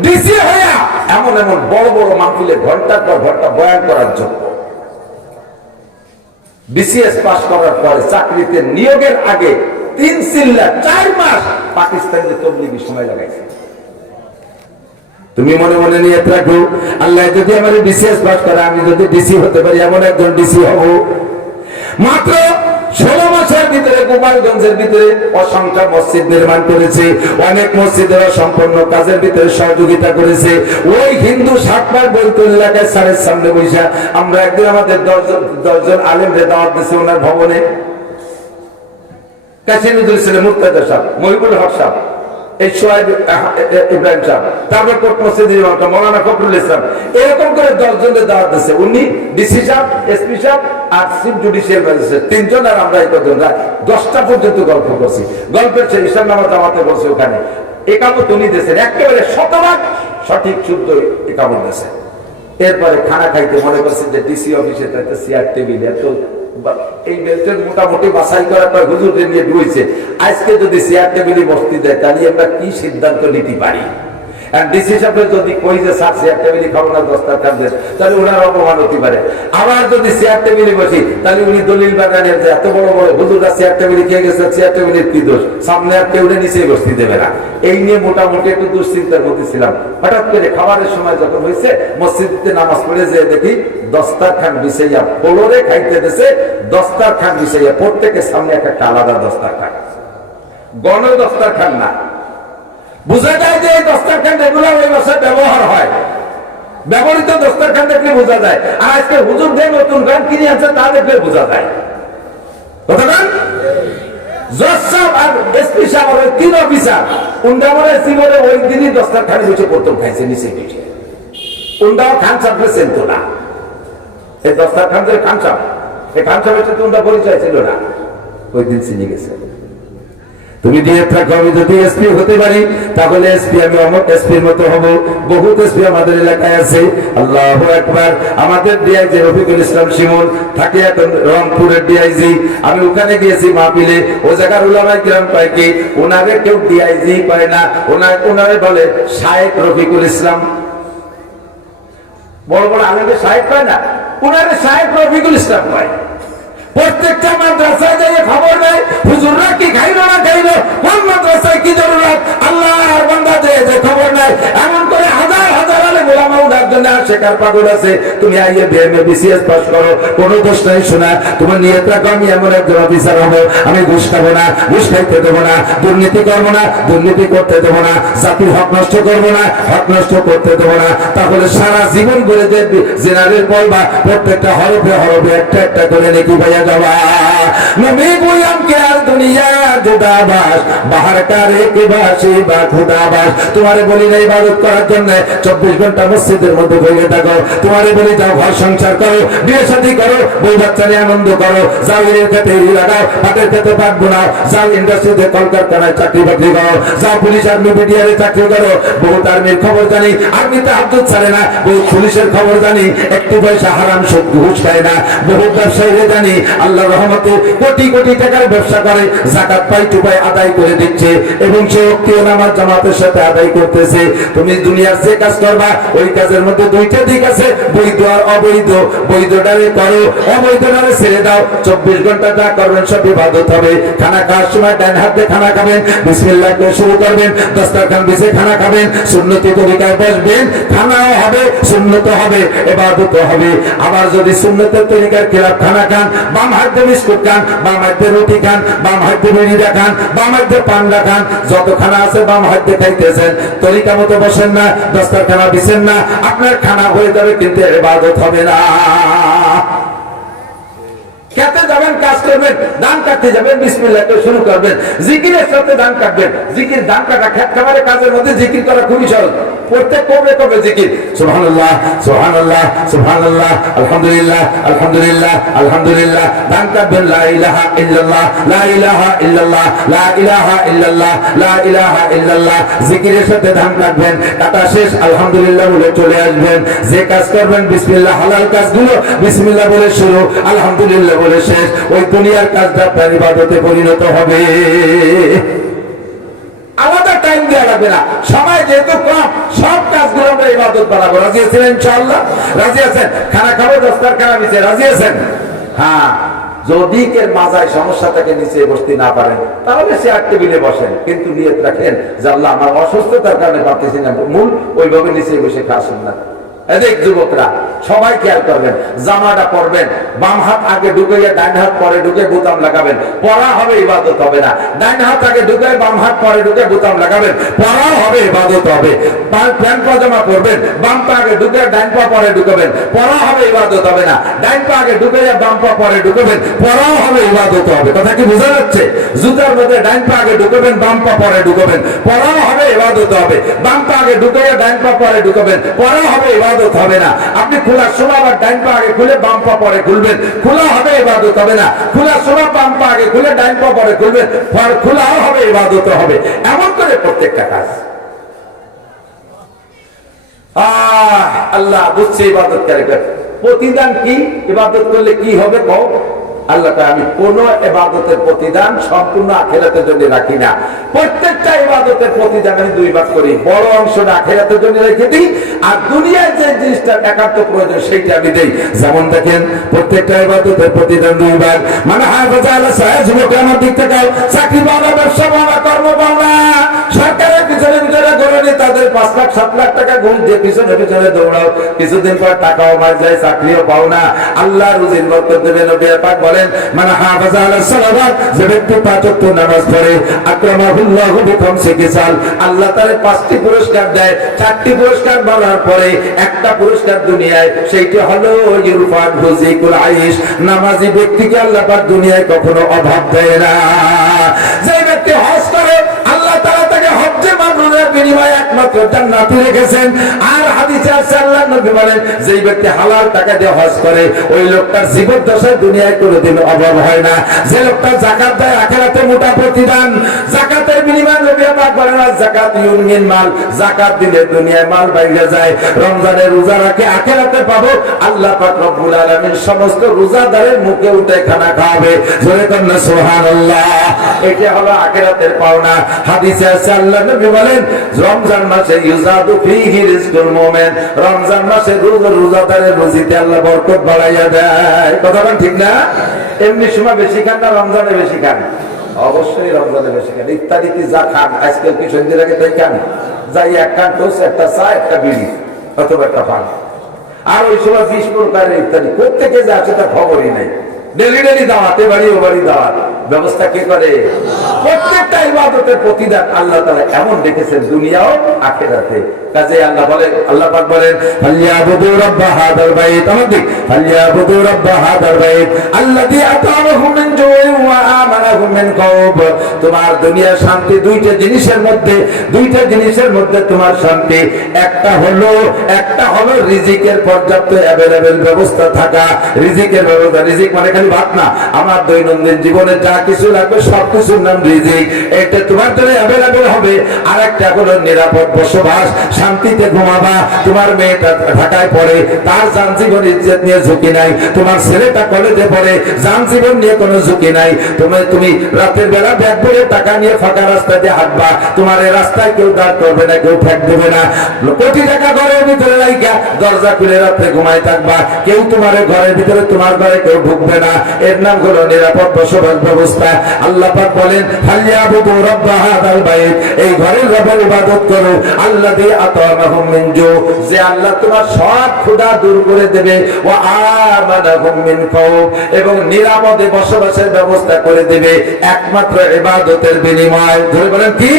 ডিসি হইয়া এমন এমন বড় বড় মাহফিলে ঘন্টার পর ঘন্টা বয়ান করার যোগ্য। বিসিএস পাস করার পরে চাকরিতে নিয়োগের আগে 4 মাস পাকিস্তানে তবলিগি সময় লাগাইছে। তুমি মনে মনে নিয়ে রাখো, আল্লাহ যদি আমার বিসিএস পাস করে, আমি যদি ডিসি হতে পারি, এমন একজন ডিসি হব। মাত্র 16 মাসের ভিতরে গোপালগঞ্জের ভিতরে অসংখ্য মসজিদ নির্মাণ করেছে। অনেক মসজিদের সম্পূর্ণ কাজের ভিতরে সহযোগিতা করেছে। ওই হিন্দু সাতবার বৈতুল এলাকায় স্যারের সামনে বসে আমরা একদিন আমাদের 10 জন আলেমদের দাওয়াত দিয়েছি ওনার ভবনে। কাশিনুদ্দিন ছিলেন, মুর্তজা সাহেব, মহিবুল হক সাহেব, এই সোহাইব ইব্রাহিম সাহেব, তারপর কোট মসজিদের ইমাম মৌলানা ফখরুল ইসলাম, এরকম করে 10 জনের দাওয়াত দিয়েছে। উনি ডিসি সাহেব, এসপি সাহেব আর চিফ জুডিশিয়াল ম্যাজিস্ট্রেট 3 জন, আর আমরা এই কজন রাত 10টা পর্যন্ত গল্প করছি। গল্পের সেই ঈশান নামাজ জামাতে বসে ওখানে একামত উনি দিয়েছেন, একেবারে শতভাগ সঠিক শুদ্ধ একামত দিয়েছেন। এরপরে খানা খাইতে মনে করছে যে ডিসি অফিসে তাতে চেয়ার টেবিল এত এই বেলটের মোটামুটি বাছাই করার পর হুজুরদের নিয়ে ডুয়েছে। আজকে যদি চেয়ার টেবিলে বসতে দেয়, তাহলে আমরা কি সিদ্ধান্ত নিতে পারি? আর ডিসি সাহেব যদি কই যে স্যার চেয়ার টেবিলে খাবো না দস্তারখান দেন, তাহলে ওনার অপমান হতে পারে। আবার যদি চেয়ার টেবিলে বসি, তাহলে উনি দলিল বাগানের যে এত বড় বড় হুজুররা চেয়ার টেবিলে খেয়ে গেছে, চেয়ার টেবিলের কি দোষ, সামনে আর কেউ নিচেই বসতে দেবে না। এই নিয়ে মোটামুটি একটু দুশ্চিন্তার মধ্যে ছিলাম। হঠাৎ করে খাবারের সময় যখন হয়েছে, মসজিদে নামাজ পড়ে যেয়ে দেখি দস্তারখান বিছাইয়া ফ্লোরে খাইতে দেশে, দস্তারখান বিছাইয়া প্রত্যেকের সামনে একটা আলাদা দস্তারখান, গণ দস্তারখান না। বুঝা যায় যে এই দস্তারখান রেগুলার ওই বাসায় ব্যবহার হয়, ব্যবহৃত দস্তারখান দেখলে বোঝা যায়। আর আজকে হুজুর যে নতুন গান কিনে আছে তা দেখলে বোঝা যায়। কতক্ষণ জজ সাহেব আর এসপি সাহেব আর তিন অফিসার উন্ডামরে জীবনে ওই দিনই দস্তারখানে বসে প্রথম খাইছে নিচে বেঠে। উন্ডাও খান সাহেবকে চেনত না, এই দস্তারখান যে খান সাহেব, এই খান সাহেবের সাথে উন্ডা পরিচয় ছিল না, ওই দিন চিনি গেছে। তুমি দিয়ে থাকো আমি যদি এসপি হতে পারি, তাহলে এসপি আমি অমুক এসপির মতো হবো। বহুত এসপি আমাদের এলাকায় আছে। আল্লাহু আকবার। আমাদের ডিআইজি রফিকুল ইসলাম শিমুল থাকে এখন রংপুরের ডিআইজি। আমি ওখানে গিয়েছি মাহফিলে, ও জায়গার উলামায়ে কিরাম কয় কি, ওনারে কেউ ডিআইজি পায় না, ওনারে বলে শায়েখ রফিকুল ইসলাম। বড় বড় আলেমদের শায়েখ পায় না, ওনারে শায়েখ রফিকুল ইসলাম পায়। প্রত্যেকটা মাদ্রাসায় যাই খবর নেই হুজুররা কি খাইলো না খাইলো, কোন মাদ্রাসায় কি জরুরত, আল্লাহর বান্দাদের যে খবর নাই। এমন করে হাজার হাজার আলেম ওলামা উঠার জন্য শেখার পাগল আছে। তুমি আইয়ে বিএমএ বিসিএস পাস করো, কোনো দোষ নাই শোনা। তোমার নিয়ত রাখো আমি এমন একজন অফিসার হবো, আমি ঘুষ খাবো না, ঘুষ খাইতে দেবো না, দুর্নীতি করবো না, দুর্নীতি করতে দেবো না, জাতির হক নষ্ট করবো না, হক নষ্ট করতে দেবো না। তাহলে সারা জীবন করে যে জেনারেল বলবা প্রত্যেকটা হরফে হরফে একটা একটা করে নাকি ভাইয়া যাওয়া। নবী বললাম কে আর দুনিয়া জুদাবাস, বাহার কারে কে বাসি বা খুদাবাস। তোমারে বলি না ইবাদত করার জন্য 24 ঘন্টা মসজিদের মধ্যে বসে থাকো। তোমারে বলি যাও ঘর সংসার করো, বিয়ে শাদী করো, বউ বাচ্চা নিয়ে আনন্দ করো, যাও এর ক্ষেত্রে লাগাও, হাতের ক্ষেত্রে পাট বোনাও, যাও ইন্ডাস্ট্রিতে কলকারখানায় চাকরি বাকরি করো, যাও পুলিশ আর্মি বিডিআরে চাকরি করো। বহুত আর্মির খবর জানি, আর্মিতে আব্দুল ছাড়ে না। বহুত পুলিশের খবর জানি, একটু পয়সা হারাম সুদ ঘুষ খায় না। বহুত ব্যবসায়ীরা জানি আল্লাহর রহমতে কোটি কোটি টাকার ব্যবসা করে, যাকাত পাই টুপাই আদায় করে দিচ্ছে, এবং সে অক্তিও নামাজ জামাতের সাথে আদায় করতেছে। তুমি দুনিয়ার যে কাজ করবা ওই কাজের মধ্যে দুইটা দিক আছে, বৈধ আর অবৈধ। বৈধটারে করো, অবৈধটারে ছেড়ে দাও। 24 ঘন্টা যা করবেন সব ইবাদত হবে। খানা খাওয়ার সময় ডান হাত দিয়ে খানা খাবেন, বিসমিল্লাহ করে শুরু করবেন, দস্তারখান বিছে খানা খাবেন, সুন্নতি তরিকায় বসবেন, খানাও হবে, সুন্নত হবে, ইবাদত হবে। আবার যদি সুন্নতের তরিকার খেলাফ খানা খান, বাম হাত দিয়ে বিস্কুট খান, বাম হাত দিয়ে রুটি খান, বাম হাত দিয়ে বেরিয়ে খান, বাম হাত দিয়ে পান্ডা খান, যত খানা আছে বাম হাত দিয়ে খাইতেছেন, তরিকা মতো বসেন না, দস্তারখানা বিছেন না, আপনার খানা হয়ে যাবে কিন্তু ইবাদত হবে না। খেতে যাবেন, কাজ করবেন, ধান কাটতে যাবেন, বিসমিল্লাহ করে শুরু করবেন, জিকিরের সাথে ধান কাটবেন। জিকির ধান কাটা খেত খামারের কাজের মধ্যে জিকির করা খুবই সহজ। প্রত্যেক কবে কবে জিকির, সুবহানাল্লাহ সুবহানাল্লাহ সুবহানাল্লাহ, আলহামদুলিল্লাহ আলহামদুলিল্লাহ আলহামদুলিল্লাহ। ধান কাটবেন লা ইলাহা ইল্লাল্লাহ লা ইলাহা ইল্লাল্লাহ লা ইলাহা ইল্লাল্লাহ লা ইলাহা ইল্লাল্লাহ। জিকিরের সাথে ধান কাটবেন, কাটা শেষ আলহামদুলিল্লাহ বলে চলে আসবেন। যে কাজ করবেন বিসমিল্লাহ, হালাল কাজগুলো বিসমিল্লাহ বলে শুরু, আলহামদুলিল্লাহ বলে শেষ। ওই দুনিয়ার কাজটা আপনার ইবাদতে পরিণত হবে। আলাদা টাইম দেওয়া লাগবে না, সময় যেহেতু কম, সব কাজগুলো আমরা ইবাদত বানাবো। রাজি আছেন ইনশাআল্লাহ? রাজি আছেন? খানা খাবো, দস্তারখানা বিছে, রাজি আছেন? হ্যাঁ। যদি কেউ মাজায় সমস্যা থাকে নিচে বসতে না পারেন, তাহলে চেয়ার টেবিলে বসেন, কিন্তু নিয়ত রাখেন যে আল্লাহ আমার অসুস্থতার কারণে পারতেছি না, মূল ওইভাবে নিচে বসে খাওয়া না। এদিক যুবকরা সবাই খেয়াল করবেন, জামাটা পরবেন, বাম হাত আগে ঢুকাইয়া ডান হাত পরে ঢুকে বোতাম লাগাবেন, পরা হবে, ইবাদত হবে না। ডান হাত আগে ঢুকে বাম হাত পরে ঢুকে বোতাম লাগাবেন, পরা হবে, ইবাদত হবে। প্যান্ট পাজামা পরবেন, বাম পা আগে ঢুকে ডান পা পরে ঢুকাবেন, পরা হবে, ইবাদত হবে না। ডান পা আগে ঢুকাইয়া বাম পা পরে ঢুকাবেন, পরাও হবে, ইবাদত হবে। কথা কি বোঝা যাচ্ছে? জুতার মধ্যে ডান পা আগে ঢুকাবেন, বাম পা পরে ঢুকাবেন, পরাও হবে, ইবাদত হবে। বাম পা আগে ঢুকাইয়া ডান পা পরে ঢুকাবেন, পরাও হবে, ইবাদত হবে না। আপনি খোলার সময় আবার ডান পা আগে খুলে বাম পা পরে খুলবেন, খোলা হবে, ইবাদত হবে না। খোলার সময় বাম পা আগে খুলে ডান পা পরে খুলবেন, খোলাও হবে, ইবাদত হবে। এমন করে প্রত্যেকটা কাজ। আল্লাহ বুঝছে ইবাদত করে। প্রতিদান কি? ইবাদত করলে কি হবে কও? আল্লাহটা আমি কোন ইবাদতের প্রতিদান সম্পূর্ণ আখিরাতের জন্য রাখি না, প্রত্যেকটা ইবাদতের প্রতিদান আমি দুই ভাগ করি, বড় অংশটা আখিরাতের জন্য রেখে দিই, আর দুনিয়ার যে জিনিসটা একান্ত প্রয়োজন সেইটা আমি দেই। যেমন দেখেন প্রত্যেকটা ইবাদতের প্রতিদান দুই ভাগ। মানে হাফেজ আলা সাহেব যুবক আমার দিক থেকে চাকরি পাওয়া, ব্যবসা পাওয়া, কর্ম পাওয়া, সরকারের পিছনে পিছনে গড়ে তাদের 5 লাখ 7 লাখ টাকা ঘুষ দিয়ে পিছনে পিছনে দৌড়াও, কিছুদিন পর টাকাও মার যায়, চাকরিও পাও না, আল্লাহ রুজির বরকত দেবেন। নবী পাক বলেন মানে হাফেজ আলা সালাওয়াত, যে ব্যক্তি 5 ওয়াক্ত নামাজ পড়ে, আকরামাহুল্লাহু বিখামসি কিসাল, আল্লাহ তাআলা 5টি পুরস্কার দেয়। 4টি পুরস্কার বলার পরে একটা পুরস্কার দুনিয়ায়, সেইটা হলো ইরফান হুজিকুল আইশ, নামাজি ব্যক্তিকে আল্লাহ পাক দুনিয়ায় কখনো অভাব দেয় না। যে ব্যক্তি হজ করে আল্লাহ তাআলা তাকে হজ্জে মাবরুরের বিনিময়ে একমাত্র জান্নাতে রেখেছেন। আর হাদিসে আছে আল্লাহর নবী বলেন যেই ব্যক্তি হালাল টাকা দিয়ে হজ করে ওই লোকটার জীবদ্দশায় দুনিয়ায় কোনোদিন অভাব হয় না। যে লোকটা যাকাত দেয় আখিরাতে মোটা প্রতিদান, যাকাতের বিনিময়ে নবী পাক বলেন যাকাত ইউনিন মাল, যাকাত দিলে দুনিয়ায় মাল বাইরে যায়। রমজানের রোজা রাখে আখিরাতে পাবো, আল্লাহ পাক রব্বুল আলামিন সমস্ত রোজাদারের মুখে উঠে খানা খাওয়াবে। জোরে কোন সুবহানাল্লাহ। এটা হলো আখিরাতের পাওনা। হাদিসে আছে আল্লাহর নবী বলেন রমজান মাসে ইউজাদু ফীহি রিজকুল মুমিন, রমজান মাসে রোজাদারের রুজিতে আল্লাহ বরকত বাড়াইয়া দেয়। কথাটা ঠিক না? এমনি সময় বেশি খান না রমজানে বেশি খান? অবশ্যই রমজানে বেশি খান। ইফতারিতে যা খান আজকাল কি সন্ধ্যের আগে তাই খান, যাই এক খান টোস্ট, একটা চা, একটা বিড়ি অথবা একটা পান। আর ওই সময় 20 প্রকারের ইফতারি প্রত্যেকে যা আছে তার খবরই নাই। ডেলি ডেলি দাওয়াত, এ বাড়ি ও বাড়ি দাওয়াত, ব্যবস্থা কে করে? প্রত্যেকটা ইবাদতের প্রতিদান আল্লাহ তাআলা এমন রেখেছেন দুনিয়াও আখিরাতে। কাজে আল্লাহ বলেন, আল্লাহ পাক বলেন ফালিয়াবুদু রাব্ব হাদাল বাইত, আমাদের ফালিয়াবুদু রাব্ব হাদাল বাইত আল্লাযী আতামাহুম মিন জুইন ওয়া আমানাহুম মিন খাউফ। তোমার দুনিয়ার শান্তি দুইটা জিনিসের মধ্যে, দুইটা জিনিসের মধ্যে তোমার শান্তি। একটা হলো রিজিকের পর্যাপ্ত অ্যাভেলেবল ব্যবস্থা থাকা। রিজিকের ব্যবস্থা, রিজিক মানে খালি ভাত না, আমার দৈনন্দিন জীবনে যা কিছু লাগবে সবকিছুর নাম রিজিক। এটা তোমার জন্য অ্যাভেলেবল হবে। আর একটা হলো নিরাপদ বসবাস, শান্তিতে ঘুমাবা। তোমার মেয়েটা ঢাকায় পড়ে, তার যান জীবন ইজ্জত নিয়ে ঝুঁকি নাই। তোমার ছেলেটা কলেজে পড়ে, যান জীবন নিয়ে কোনো ঝুঁকি নাই। তুমি রাতের বেলা ব্যাগ ভরে টাকা নিয়ে ফাঁকা রাস্তা দিয়ে হাঁটবা, তোমার এই রাস্তায় কেউ দাঁড় করবে না, কেউ ঠেক দেবে না। কোটি টাকা ঘরের ভিতরে রাইখা দরজা খুলে রাত্রে ঘুমাই থাকবা, কেউ তোমার ঘরের ভিতরে, তোমার ঘরে কেউ ঢুকবে না। এর নাম হলো নিরাপদ বসবাস ব্যবস্থা। আল্লাহ পাক বলেন ফালিয়াবুদু রাব্ব হাদাল বাইত, এই ঘরের রবের ইবাদত করো আল্লাযী আতামাহুম মিন জু, যে আল্লাহ তোমার সব ক্ষুধা দূর করে দেবে, ওয়া আমানাহুম মিন খাউফ, এবং নিরাপদে বসবাসের ব্যবস্থা করে দেবে একমাত্র ইবাদতের বিনিময়ে। ধরে বলেন কি?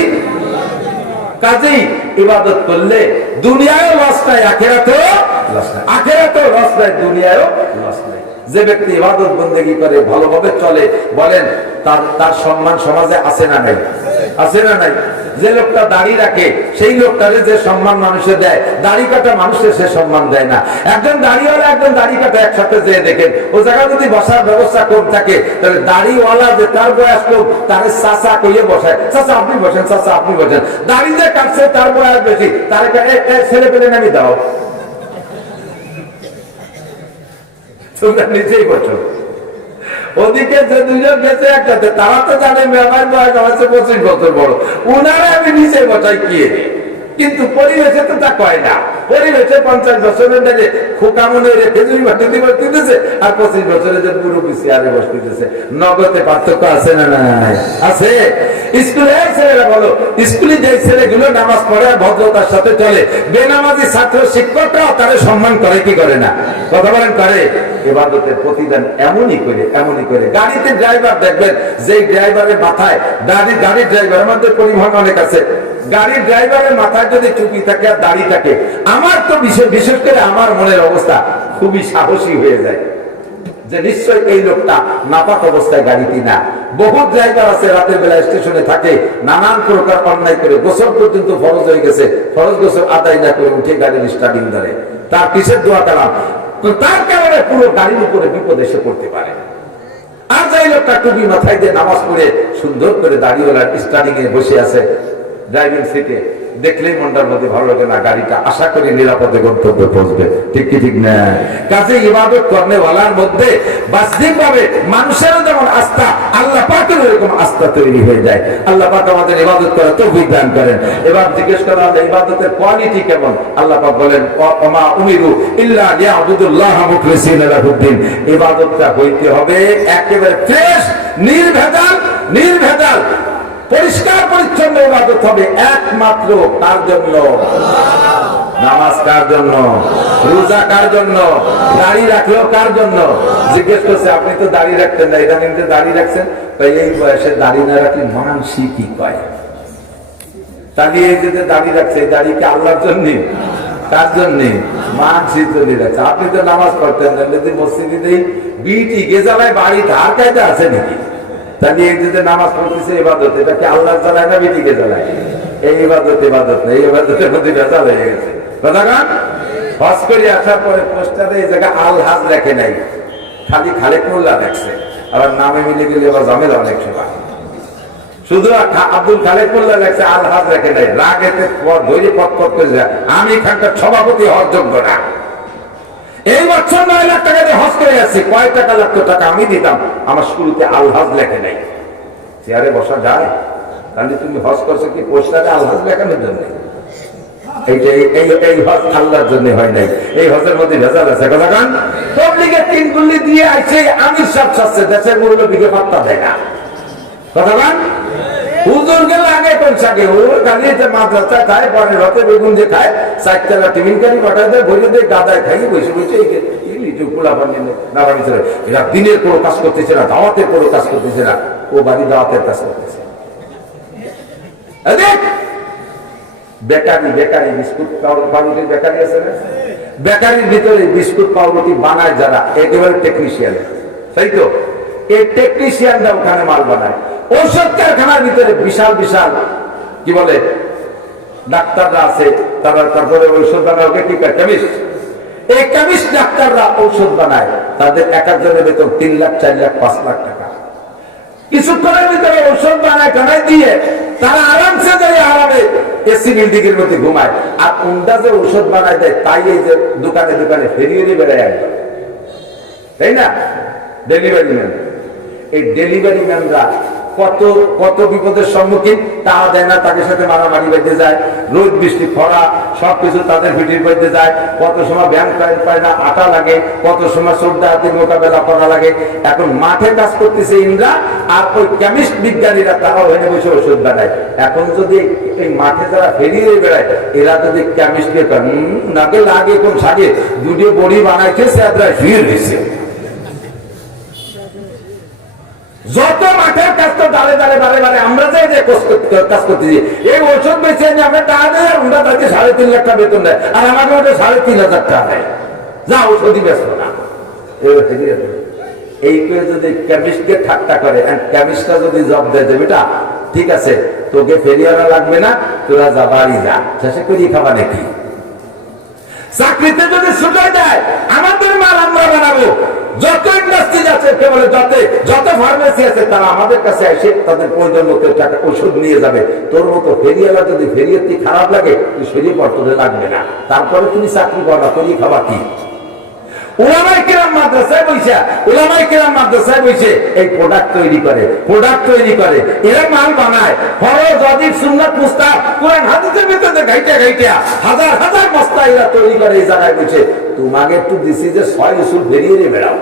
কাজেই ইবাদত করলে দুনিয়ায়ও লস নাই, আখিরাতেও লস নাই। আখিরাতেও লস নাই, দুনিয়ায়ও লস নাই। যে ব্যক্তি ইবাদত বন্দেগী করে, ভালোভাবে চলে, বলেন তার সম্মান সমাজে আছে না নাই? আছে না নাই? যে লোকটা দাড়ি রাখে সেই লোকটারে যে সম্মান মানুষে দেয়, দাড়ি কাটা মানুষের সে সম্মান দেয় না। একজন দাড়িওয়ালা একজন দাড়ি কাটা একসাথে যেয়ে দেখেন, ও জায়গায় যদি বসার ব্যবস্থা কম থাকে, তাহলে দাড়িওয়ালা যে তার বয়স কম, তারে চাচা কইয়ে বসায়, চাচা আপনি বসেন, চাচা আপনি বসেন। দাড়ি যে কাটছে তার বয়স বেশি, তার ছেলে পেলে নামি দাও, তোমরা নিজেই বসো। ওদিকে যে দুইজন গেছে একসাথে, তারা তো জানে মেয়ের বয়স হচ্ছে 25 বছর বড়, উনারা আমি নিচে বসাই কি। কিন্তু পরিবেশে তো তা কয় না। পরিবেশে 50 বছরের যে খোকা মনে খেজুরি মাটি দিতেছে, আর 25 বছরের যে মুরব্বী চেয়ারে বসতেছে। নগদে পার্থক্য আছে না নাই? আছে। স্কুলে ছেলেরা বলো, স্কুলে যে ছেলেগুলো নামাজ পড়ে আর ভদ্রতার সাথে চলে, বেনামাজি ছাত্র শিক্ষকরাও তারা সম্মান করে কি করে না? কথা বলেন করে। ইবাদতের প্রতিদান এমনই করে। গাড়িতে ড্রাইভার দেখবেন, যে ড্রাইভারের মাথায় গাড়ির ড্রাইভার, আমাদের পরিবহন অনেক আছে, গাড়ির ড্রাইভারের মাথায় যদি টুপি থাকে আর দাড়ি থাকে, আমার তো বিশেষ করে আমার মনের অবস্থা খুবই সাহসী হয়ে যায় যে নিশ্চয় এই লোকটা নাপাক অবস্থায় গাড়িতে না। বহু ড্রাইভার আছে রাতের বেলা স্টেশনে থাকে, নানান প্রকার অন্যায় করে, গোসল পর্যন্ত ফরজ হয়ে গেছে, ফরজ গোসল আদায় না করে উঠে গাড়ির স্টার্টিং ধরে, তার কিসের দোয়া কালাম, তার কারণে পুরো গাড়ির উপরে বিপদ এসে পড়তে পারে। আর যাই লোকটা টুপি মাথায় দিয়ে নামাজ পড়ে সুন্দর করে দাড়িওয়ালা স্টার্টিং এ বসে আছে ড্রাইভিং সিটে, দেখলেই মনটার মধ্যে ভালো লাগে না, গাড়িটা আশা করি নিরাপদে গন্তব্যে পৌঁছবে। ঠিক কি ঠিক না? কাজে ইবাদত করনে ওয়ালার মধ্যে বাস্তবিক ভাবে মানুষেরও যেমন আস্থা, আল্লাহ পাকের এরকম আস্থা তৈরি হয়ে যায়। আল্লাহ পাক আমাদের ইবাদত করার তৌফিক দান করেন। এবার জিজ্ঞেস করা হলো ইবাদতের কোয়ালিটি কেমন? আল্লাহ পাক বলেন ওমা উমিরু ইল্লা লিয়াবুদুল্লাহ মুখলিসিনা লাহুদ্দিন। ইবাদতটা হইতে হবে একেবারে ফ্রেশ, নির্ভেজাল পরিষ্কার পরিচ্ছন্ন ইবাদত হবে একমাত্র কার জন্য? নামাজ কার জন্য? রোজা কার জন্য? দাড়ি রাখলেও কার জন্য? জিজ্ঞেস করছে আপনি তো দাড়ি রাখতেন না, এটা কিন্তু দাড়ি রাখছেন, এই বয়সে দাড়ি না রাখলে মানসি কি কয়? তাহলে এই যে দাড়ি রাখছে, এই দাড়ি কি আল্লাহর জন্য? কার জন্য? মানসির জন্য রাখছে। আপনি তো নামাজ পড়তেন না, যদি মসজিদে বিটি গেজালায় বাড়ি ধার কায়দা আছে নাকি? তাহলে এই যে নামাজ পড়তেছে ইবাদত, এটা কি আল্লাহ জ্বালায় না বিটিকে জ্বালায়? এই ইবাদত না, এই ইবাদতের মধ্যে ভেজাল হয়ে গেছে। কথাগান হজ করে আসার পরে পোস্টারে এই জায়গায় আল হাজ লেখে নাই, খালি খালেক মোল্লা দেখছে। আবার নামে মিলে গেলে আবার ঝামেলা অনেক সময়। শুধু আব্দুল খালেক মোল্লা লেখছে, আল হাজ লেখে নাই। রাগেতে ধৈর্য পথ করে যায়, আমি এখানকার সভাপতি হওয়ার যোগ্য না। এই বছর 9 লাখ টাকা দিয়ে হজ করে যাচ্ছি, কয় টাকা লাগতো টাকা আমি দিতাম, আমার শুরুতে আল হাজ লেখে নাই। চেয়ারে বসা যায়? তাহলে তুমি হজ করছো কি পোস্টারে আল হাজ লেখানোর জন্য? এই হজ আল্লাহর জন্য হয় নাই, এই হজের মধ্যে ভেজাল আছে। কথা কান তবলিগে 3 গুলি দিয়ে আইছে, আমির সব চাচ্ছে, দেশের মুরব্বিকে পাত্তা দেয় না। কথা কান হুজুর গেলে আগে কোন সাকে ও গালিতে মাদ্রাসা খায়, পরে রতে বেগুন যে খায়, 4 টাকা টিফিন কারি পাঠায় দেয়, ভরে দিয়ে গাদায় খাইয়ে বসে বসে এরা দিনের কোনো কাজ করতেছে না, দাওয়াতের কোনো কাজ করতেছে না, ও বাড়ি দাওয়াতের কাজ করতেছে। বেকারি বিস্কুট পাউরুটির বেকারি আছে না, বেকারির ভিতরে বিস্কুট পাউরুটি বানায় যারা, একেবারে টেকনিশিয়ান, তাই তো? এই টেকনিশিয়ানরা ওখানে মাল বানায়। ঔষধ কারখানার ভিতরে বিশাল বিশাল কি বলে ডাক্তাররা আছে, তারপরে ঔষধ বানায়, ওকে কি কেমিস্ট। এই কেমিস্ট ডাক্তাররা ঔষধ বানায়, তাদের এক একজনের বেতন 3 লাখ 4 লাখ 5 লাখ টাকা। কিছুক্ষণের ভিতরে ঔষধ বানায় টানায় দিয়ে তারা আরামসে যায়, আরামে এসি বিল্ডিং এর মধ্যে ঘুমায়। আর উন্ডা যে ঔষধ বানায় দেয়, তাই এই যে দোকানে দোকানে ফেরিয়ে বেড়ায় একবার, তাই না? ডেলিভারি ম্যান, এই ডেলিভারি ম্যানরা কত কত বিপদের সম্মুখীন, টাকা দেয় না, তাদের সাথে মারামারি বেঁধে যায়, রোদ বৃষ্টি খরা সবকিছু তাদের ভিটির বেঁধে যায়। কত সময় ব্যাংক পায় না, আটা লাগে, কত সময় শ্রদ্ধা হাতির মোকাবেলা করা লাগে। এখন মাঠে কাজ করতেছে ইন্দ্রা, আর ওই কেমিস্ট বিজ্ঞানীরা তারাও হেনে বসে ওষুধ বানায়। এখন যদি এই মাঠে যারা ফেরিয়ে বেড়ায়, এরা যদি কেমিস্টকে নাকে লাগে কোন সাগে দুটো বড়ি বানাইতেছে, এরা শুয়ে রয়েছে। যত মাঠের কাজ তো দাঁড়ে দাঁড়ে বারে বারে আমরা যাই যে কাজ করতেছি, এই ওষুধ বেঁচে আমরা টাকা দেয়, আমরা তাকে 3.5 লাখ টাকা বেতন দেয়, আর আমাকে ওটা 3,500 টাকা দেয়, যা ওষুধই ব্যস্ত না। এই করে যদি কেমিস্টকে ঠাট্টা করে, কেমিস্টটা যদি জব দেয় যে বেটা ঠিক আছে, তোকে ফেরিয়ারা লাগবে না, তোরা যা বাড়ি যা, শেষে করি খাবা নাকি? চাকরিতে যদি সুযোগ দেয়, আমাদের মাল আমরা বানাবো। যত ইন্ডাস্ট্রি আছে, কেবল যত ফার্মেসি আছে, তারা আমাদের কাছে এসে তাদের প্রয়োজন মতো টাকা ওষুধ নিয়ে যাবে। তোর মতো ফেরিয়ালা যদি ফেরিয়াতি খারাপ লাগে, তুই শরীর পর তোদের লাগবে না, তারপরে তুমি চাকরি করবা, করি খাবা কি? ওলামায়ে কেরাম মাদ্রাসায় বসে এই প্রোডাক্ট তৈরি করে, এরা মাল বানায়। ফরজ ওয়াজিব সুন্নাত মুস্তাহাব কোরআন হাদিসের ভিতরে ঘাইটা হাজার হাজার বস্তা এরা তৈরি করে এই জায়গায় বসে। তোমাকে একটু দিছি যে 6 উসুল বেরিয়ে বেড়াও,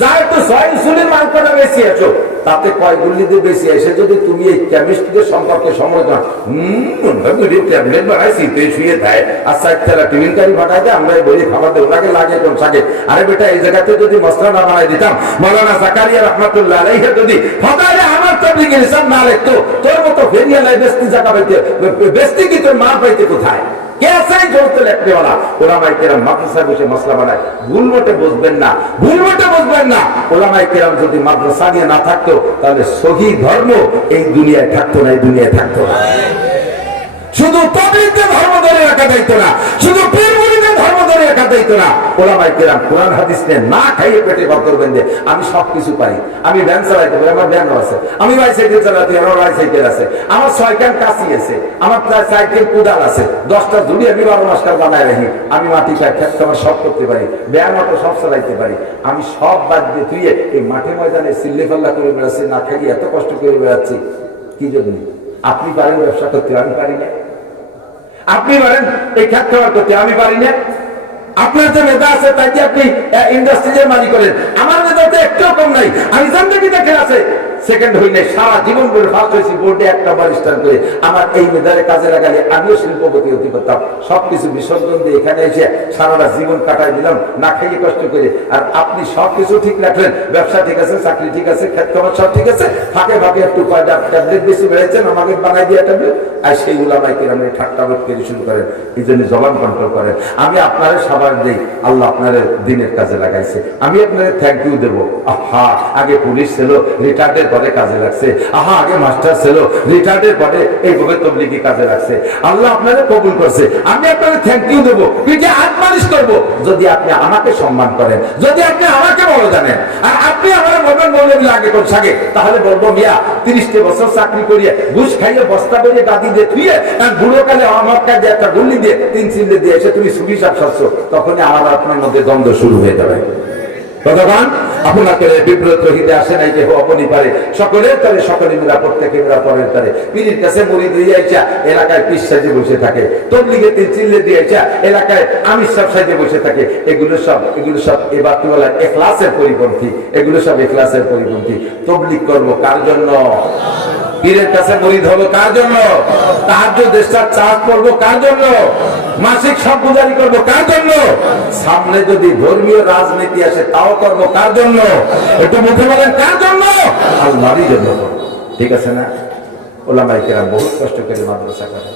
যা একটু 6 উসুলের মাল করা বেশি আছো, তাতে কয় গুলিতে বেশি এসে যদি তুমি এই কেমিস্ট্রির সম্পর্কে সমালোচনা ট্যাবলেট বানাইছি তুই শুয়ে দেয়, আর 4 টাকা টিফিন কারি পাঠাই দেয়, আমরা বলি খাবার দেয়, ওনাকে লাগে কোন সাকে। আরে বেটা, এই জায়গাতে যদি মশলা না বানাই দিতাম, মাওলানা জাকারিয়া রাহমাতুল্লাহ আলাইহি যদি ফদাইলে আমার তাবলীগের হিসাব না লিখতো, তোর মতো ফেরিয়ালায় বেস্তি জায়গা পাইতে, বেস্তি কি তোর মা পাইতে কোথায়? কেসাই জ্বলতে লিখতে বলা। ওলামায়ে কেরাম মাদ্রাসায় বসে মশলা বানায়, ভুল মতে বুঝবেন না। ওলামায়ে কেরাম যদি মাদ্রাসা নিয়ে না থাকতো, তাহলে সহি ধর্ম এই দুনিয়ায় থাকতো না, এই দুনিয়ায় থাকতো না। শুধু তাবলীগের ধর্ম ধরে রাখা যাইতো না, শুধু পীর মুরিদের ধর্ম ধরে খাতাইতো না। ওলামায়ে কেরাম কোরআন হাদিস নিয়ে না খাইয়ে পেটে ভর করবেন যে আমি সবকিছু পারি, আমি ভ্যান চালাইতে পারি, আমার ভ্যানও আছে, আমি বাইসাইকেল চালাতে, আমার বাইসাইকেল আছে, আমার 6 কান কাঁচি আছে, আমার 4 কান কুদাল আছে, 10টা ঝুড়ি আমি 12 মাস কাল বানায় রাখি, আমি মাটি কাট খেত আমার সব করতে পারি, ব্যায়াম মতো সব চালাইতে পারি, আমি সব বাদ দিয়ে তুই এই মাঠে ময়দানে সিল্লে পাল্লা করে বেড়াচ্ছি, না খাইয়ে এত কষ্ট করে বেড়াচ্ছি কি জন্য? আপনি পারেন ব্যবসা করতে, আমি পারি না। আপনি পারেন এই খ্যাত খাবার করতে, আমি পারি না। আপনার যে মেধা আছে তাই যে আপনি ইন্ডাস্ট্রিজের মালিক করেন, আমার মেধা তো একটু কম নাই। আমি জিন্দেগি দেখে আছে সেকেন্ড হই নাই, সারা জীবন করে ফার্স্ট হয়েছি, বোর্ডে 1টা বারিস্টার করে। আমার এই মেধারে কাজে লাগালে আমিও শিল্পপতি হতে পারতাম। সবকিছু বিসর্জন দিয়ে এখানে এসে সারাটা জীবন কাটাই দিলাম না খাইয়ে কষ্ট করে। আর আপনি সবকিছু ঠিক রাখলেন, ব্যবসা ঠিক আছে, চাকরি ঠিক আছে, খেত খাবার সব ঠিক আছে, ফাঁকে ফাঁকে একটু কয়টা ট্যাবলেট বেশি বেড়েছেন, আমাকে বানাই দিয়ে ট্যাবলেট, আর সেই উলামায়ে কেরাম ঠাট্টা করে শুরু করেন, এই জন্য জবান কন্ট্রোল করেন। আমি আপনারে সবার দেই, আল্লাহ আপনার দিনের কাজে লাগাইছে, আমি আপনাদের থ্যাংক ইউ দেবো। আহা, আগে পুলিশ ছিল, রিটায়ার্ডের পরে কাজে লাগছে। আহা, আগে মাস্টার ছিল, রিটায়ার্ডের পরে এইভাবে তবলিগি কাজে লাগছে। আল্লাহ আপনাদের কবুল করছে, আমি আপনাদের থ্যাংক ইউ দেবো, পিঠে হাত মালিশ করবো যদি আপনি আমাকে সম্মান করেন, যদি আপনি আমাকে বড় জানেন। আর আপনি আমার বলবেন মৌলবী আগে কোন সাগে, তাহলে বলবো মিয়া 30 বছর চাকরি করিয়ে ঘুষ খাইয়ে বস্তা বেরিয়ে গাদি দিয়ে থুয়ে বুড়ো কালে আমার কাছে একটা গুল্লি দিয়ে 3 চিল্লে দিয়ে এসে তুমি সুখী সাপসাচ্ছ, তখনই আমার আপনার মধ্যে দ্বন্দ্ব শুরু হয়ে যাবে। কতক্ষণ আপনাকে বিব্রত হইতে আসে নাই যে অপনি পারে সকলের তারে, সকলে মিলা প্রত্যেকে মিলা পরের তারে। পীরের কাছে মুরিদ হয়ে আইছা এলাকায় পীর সাজে বসে থাকে, তবলিগে চিল্লে দিয়ে আইছা এলাকায় আমির সাহেব সাজে বসে থাকে। এগুলো সব এবার কি বলে ইখলাসের পরিপন্থী, এগুলো সব ইখলাসের পরিপন্থী। তবলিগ করবো কার জন্য? পীরের কাছে মুরিদ হবো কার জন্য? তাহাজ্জুদ দেশটার চাঁদ পড়বো কার জন্য? মাসিক সব গুজারি করবো কার জন্য? সামনে যদি ধর্মীয় রাজনীতি আসে তাও করবো কার জন্য? একটু মুখে বলেন কার জন্য? আল্লাহরই জন্য। ঠিক আছে না? ওলামায়ে কেরাম বহুত কষ্ট করে মাদ্রাসা করে।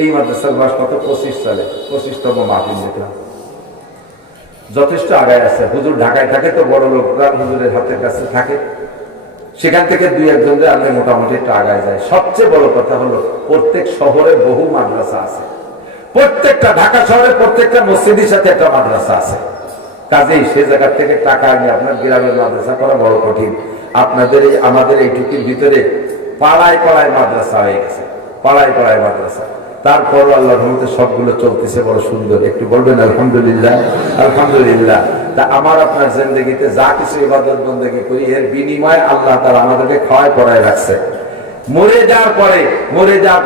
এই মাদ্রাসার বয়স কত? 25 চলে, 25তম মাহফিল দেখলাম, যথেষ্ট আগায় আছে। হুজুর ঢাকায় থাকে তো, বড় লোকরা হুজুরের হাতের কাছে থাকে, সেখান থেকে 2-1 জন আনলে মোটামুটি একটু আগায় যায়। সবচেয়ে বড় কথা হলো প্রত্যেক শহরে বহু মাদ্রাসা আছে, প্রত্যেকটা ঢাকা শহরে প্রত্যেকটা মসজিদের সাথে একটা মাদ্রাসা আছে। কাজেই সে জায়গা থেকে টাকা নিয়ে আপনার গ্রামের মাদ্রাসা করা বড় কঠিন। আপনাদের আমাদের এইটুকুর ভিতরে পাড়ায় পাড়ায় মাদ্রাসা হয়ে গেছে, পাড়ায় পাড়ায় মাদ্রাসা। তারপর আল্লাহর রহমতে সবগুলো চলতেছে বড় সুন্দর। একটু বলবেন আলহামদুলিল্লাহ, আলহামদুলিল্লাহ। তা আমার আপনার জিন্দেগিতে যা কিছু ইবাদত বন্দেগি করি, এর বিনিময়ে আল্লাহ তাআলা আমাদেরকে খাওয়ায় পড়ায় রাখছে। মরে যাওয়ার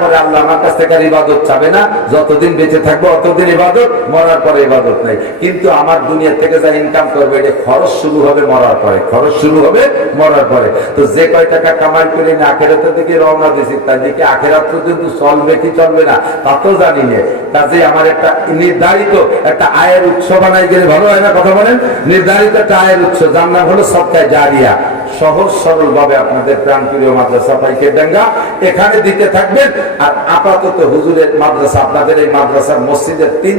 পরে আল্লাহ আমার কাছ থেকে ইবাদত চাবে না। যতদিন বেঁচে থাকবো অতদিন ইবাদত, মরার পরে ইবাদত নাই। কিন্তু আমার দুনিয়া থেকে যা ইনকাম করবে এটা খরচ শুরু হবে মরার পরে, খরচ শুরু হবে মরার পরে। তো যে কয় টাকা কামাই করে না আখেরাতের দিকে রওনা দিয়েছি, তার দিকে আখেরাত পর্যন্ত চলবে কি চলবে না তা তো জানি না। কাজে আমার একটা নির্ধারিত একটা আয়ের উৎস বানাই গেলে ভালো হয় না? কথা বলেন। নির্ধারিত একটা আয়ের উৎস, যার নাম হলো সদকায়ে জারিয়া। সহজ সরল ভাবে আপনাদের প্রাণপ্রিয় মাদ্রাসা পাইকেরডাঙ্গা এখানে দিতে থাকবেন। আর আপাতত হুজুরের মাদ্রাসা, আপনাদের এই মাদ্রাসার মসজিদের 3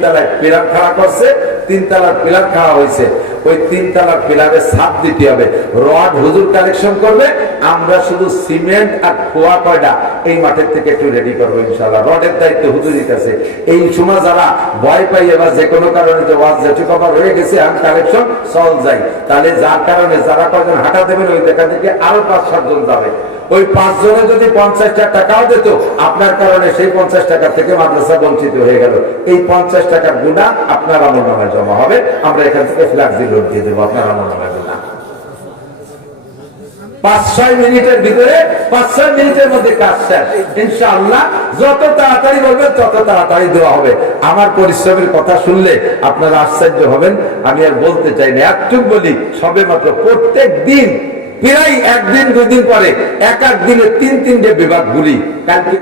তলায় পিলার খাড়া করছে, 3 তলার পিলার খাড়া হয়েছে। ওই 3 তলার পিলারে ছাদ দিতে হবে, রড হুজুর কালেকশন করবে, আমরা শুধু সিমেন্ট আর খোয়া কয়টা এই মাঠের থেকে একটু রেডি করবো ইনশাআল্লাহ। রডের দায়িত্ব হুজুরের কাছে। এই সময় যারা ভয় পাই এবার যে কোনো কারণে যে ওয়াজ যেটুকু আবার হয়ে গেছে আমি কালেকশন চল যাই, তাহলে যার কারণে যারা কয়জন হাঁটা দেবেন ওই দেখা থেকে আরো 5-7 জন যাবে। ওই 5 জনে যদি 50টা টাকাও দিত, আপনার কারণে সেই 50 টাকা থেকে মাদ্রাসা বঞ্চিত হয়ে গেল। এই 50 টাকার গুণা আপনার আমলনামায় জমা হবে। আমরা এখান থেকে ফ্ল্যাক্সি লোড দিয়ে দেবো আপনার আমলনামায় গুণা। 5-6 মিনিটের ভিতরে, 5-6 মিনিটের মধ্যে কাজ শেষ ইনশাআল্লাহ। যত তাড়াতাড়ি বলবেন তত তাড়াতাড়ি দেওয়া হবে। আমার পরিশ্রমের কথা শুনলে আপনারা আশ্চর্য হবেন। আমি আর বলতে চাই না, একটু বলি। সবে মাত্র প্রত্যেক দিন প্রায় 1 দিন 2 দিন পরে এক দিনে 3-3টে বিভাগ ঘুরি। কালকে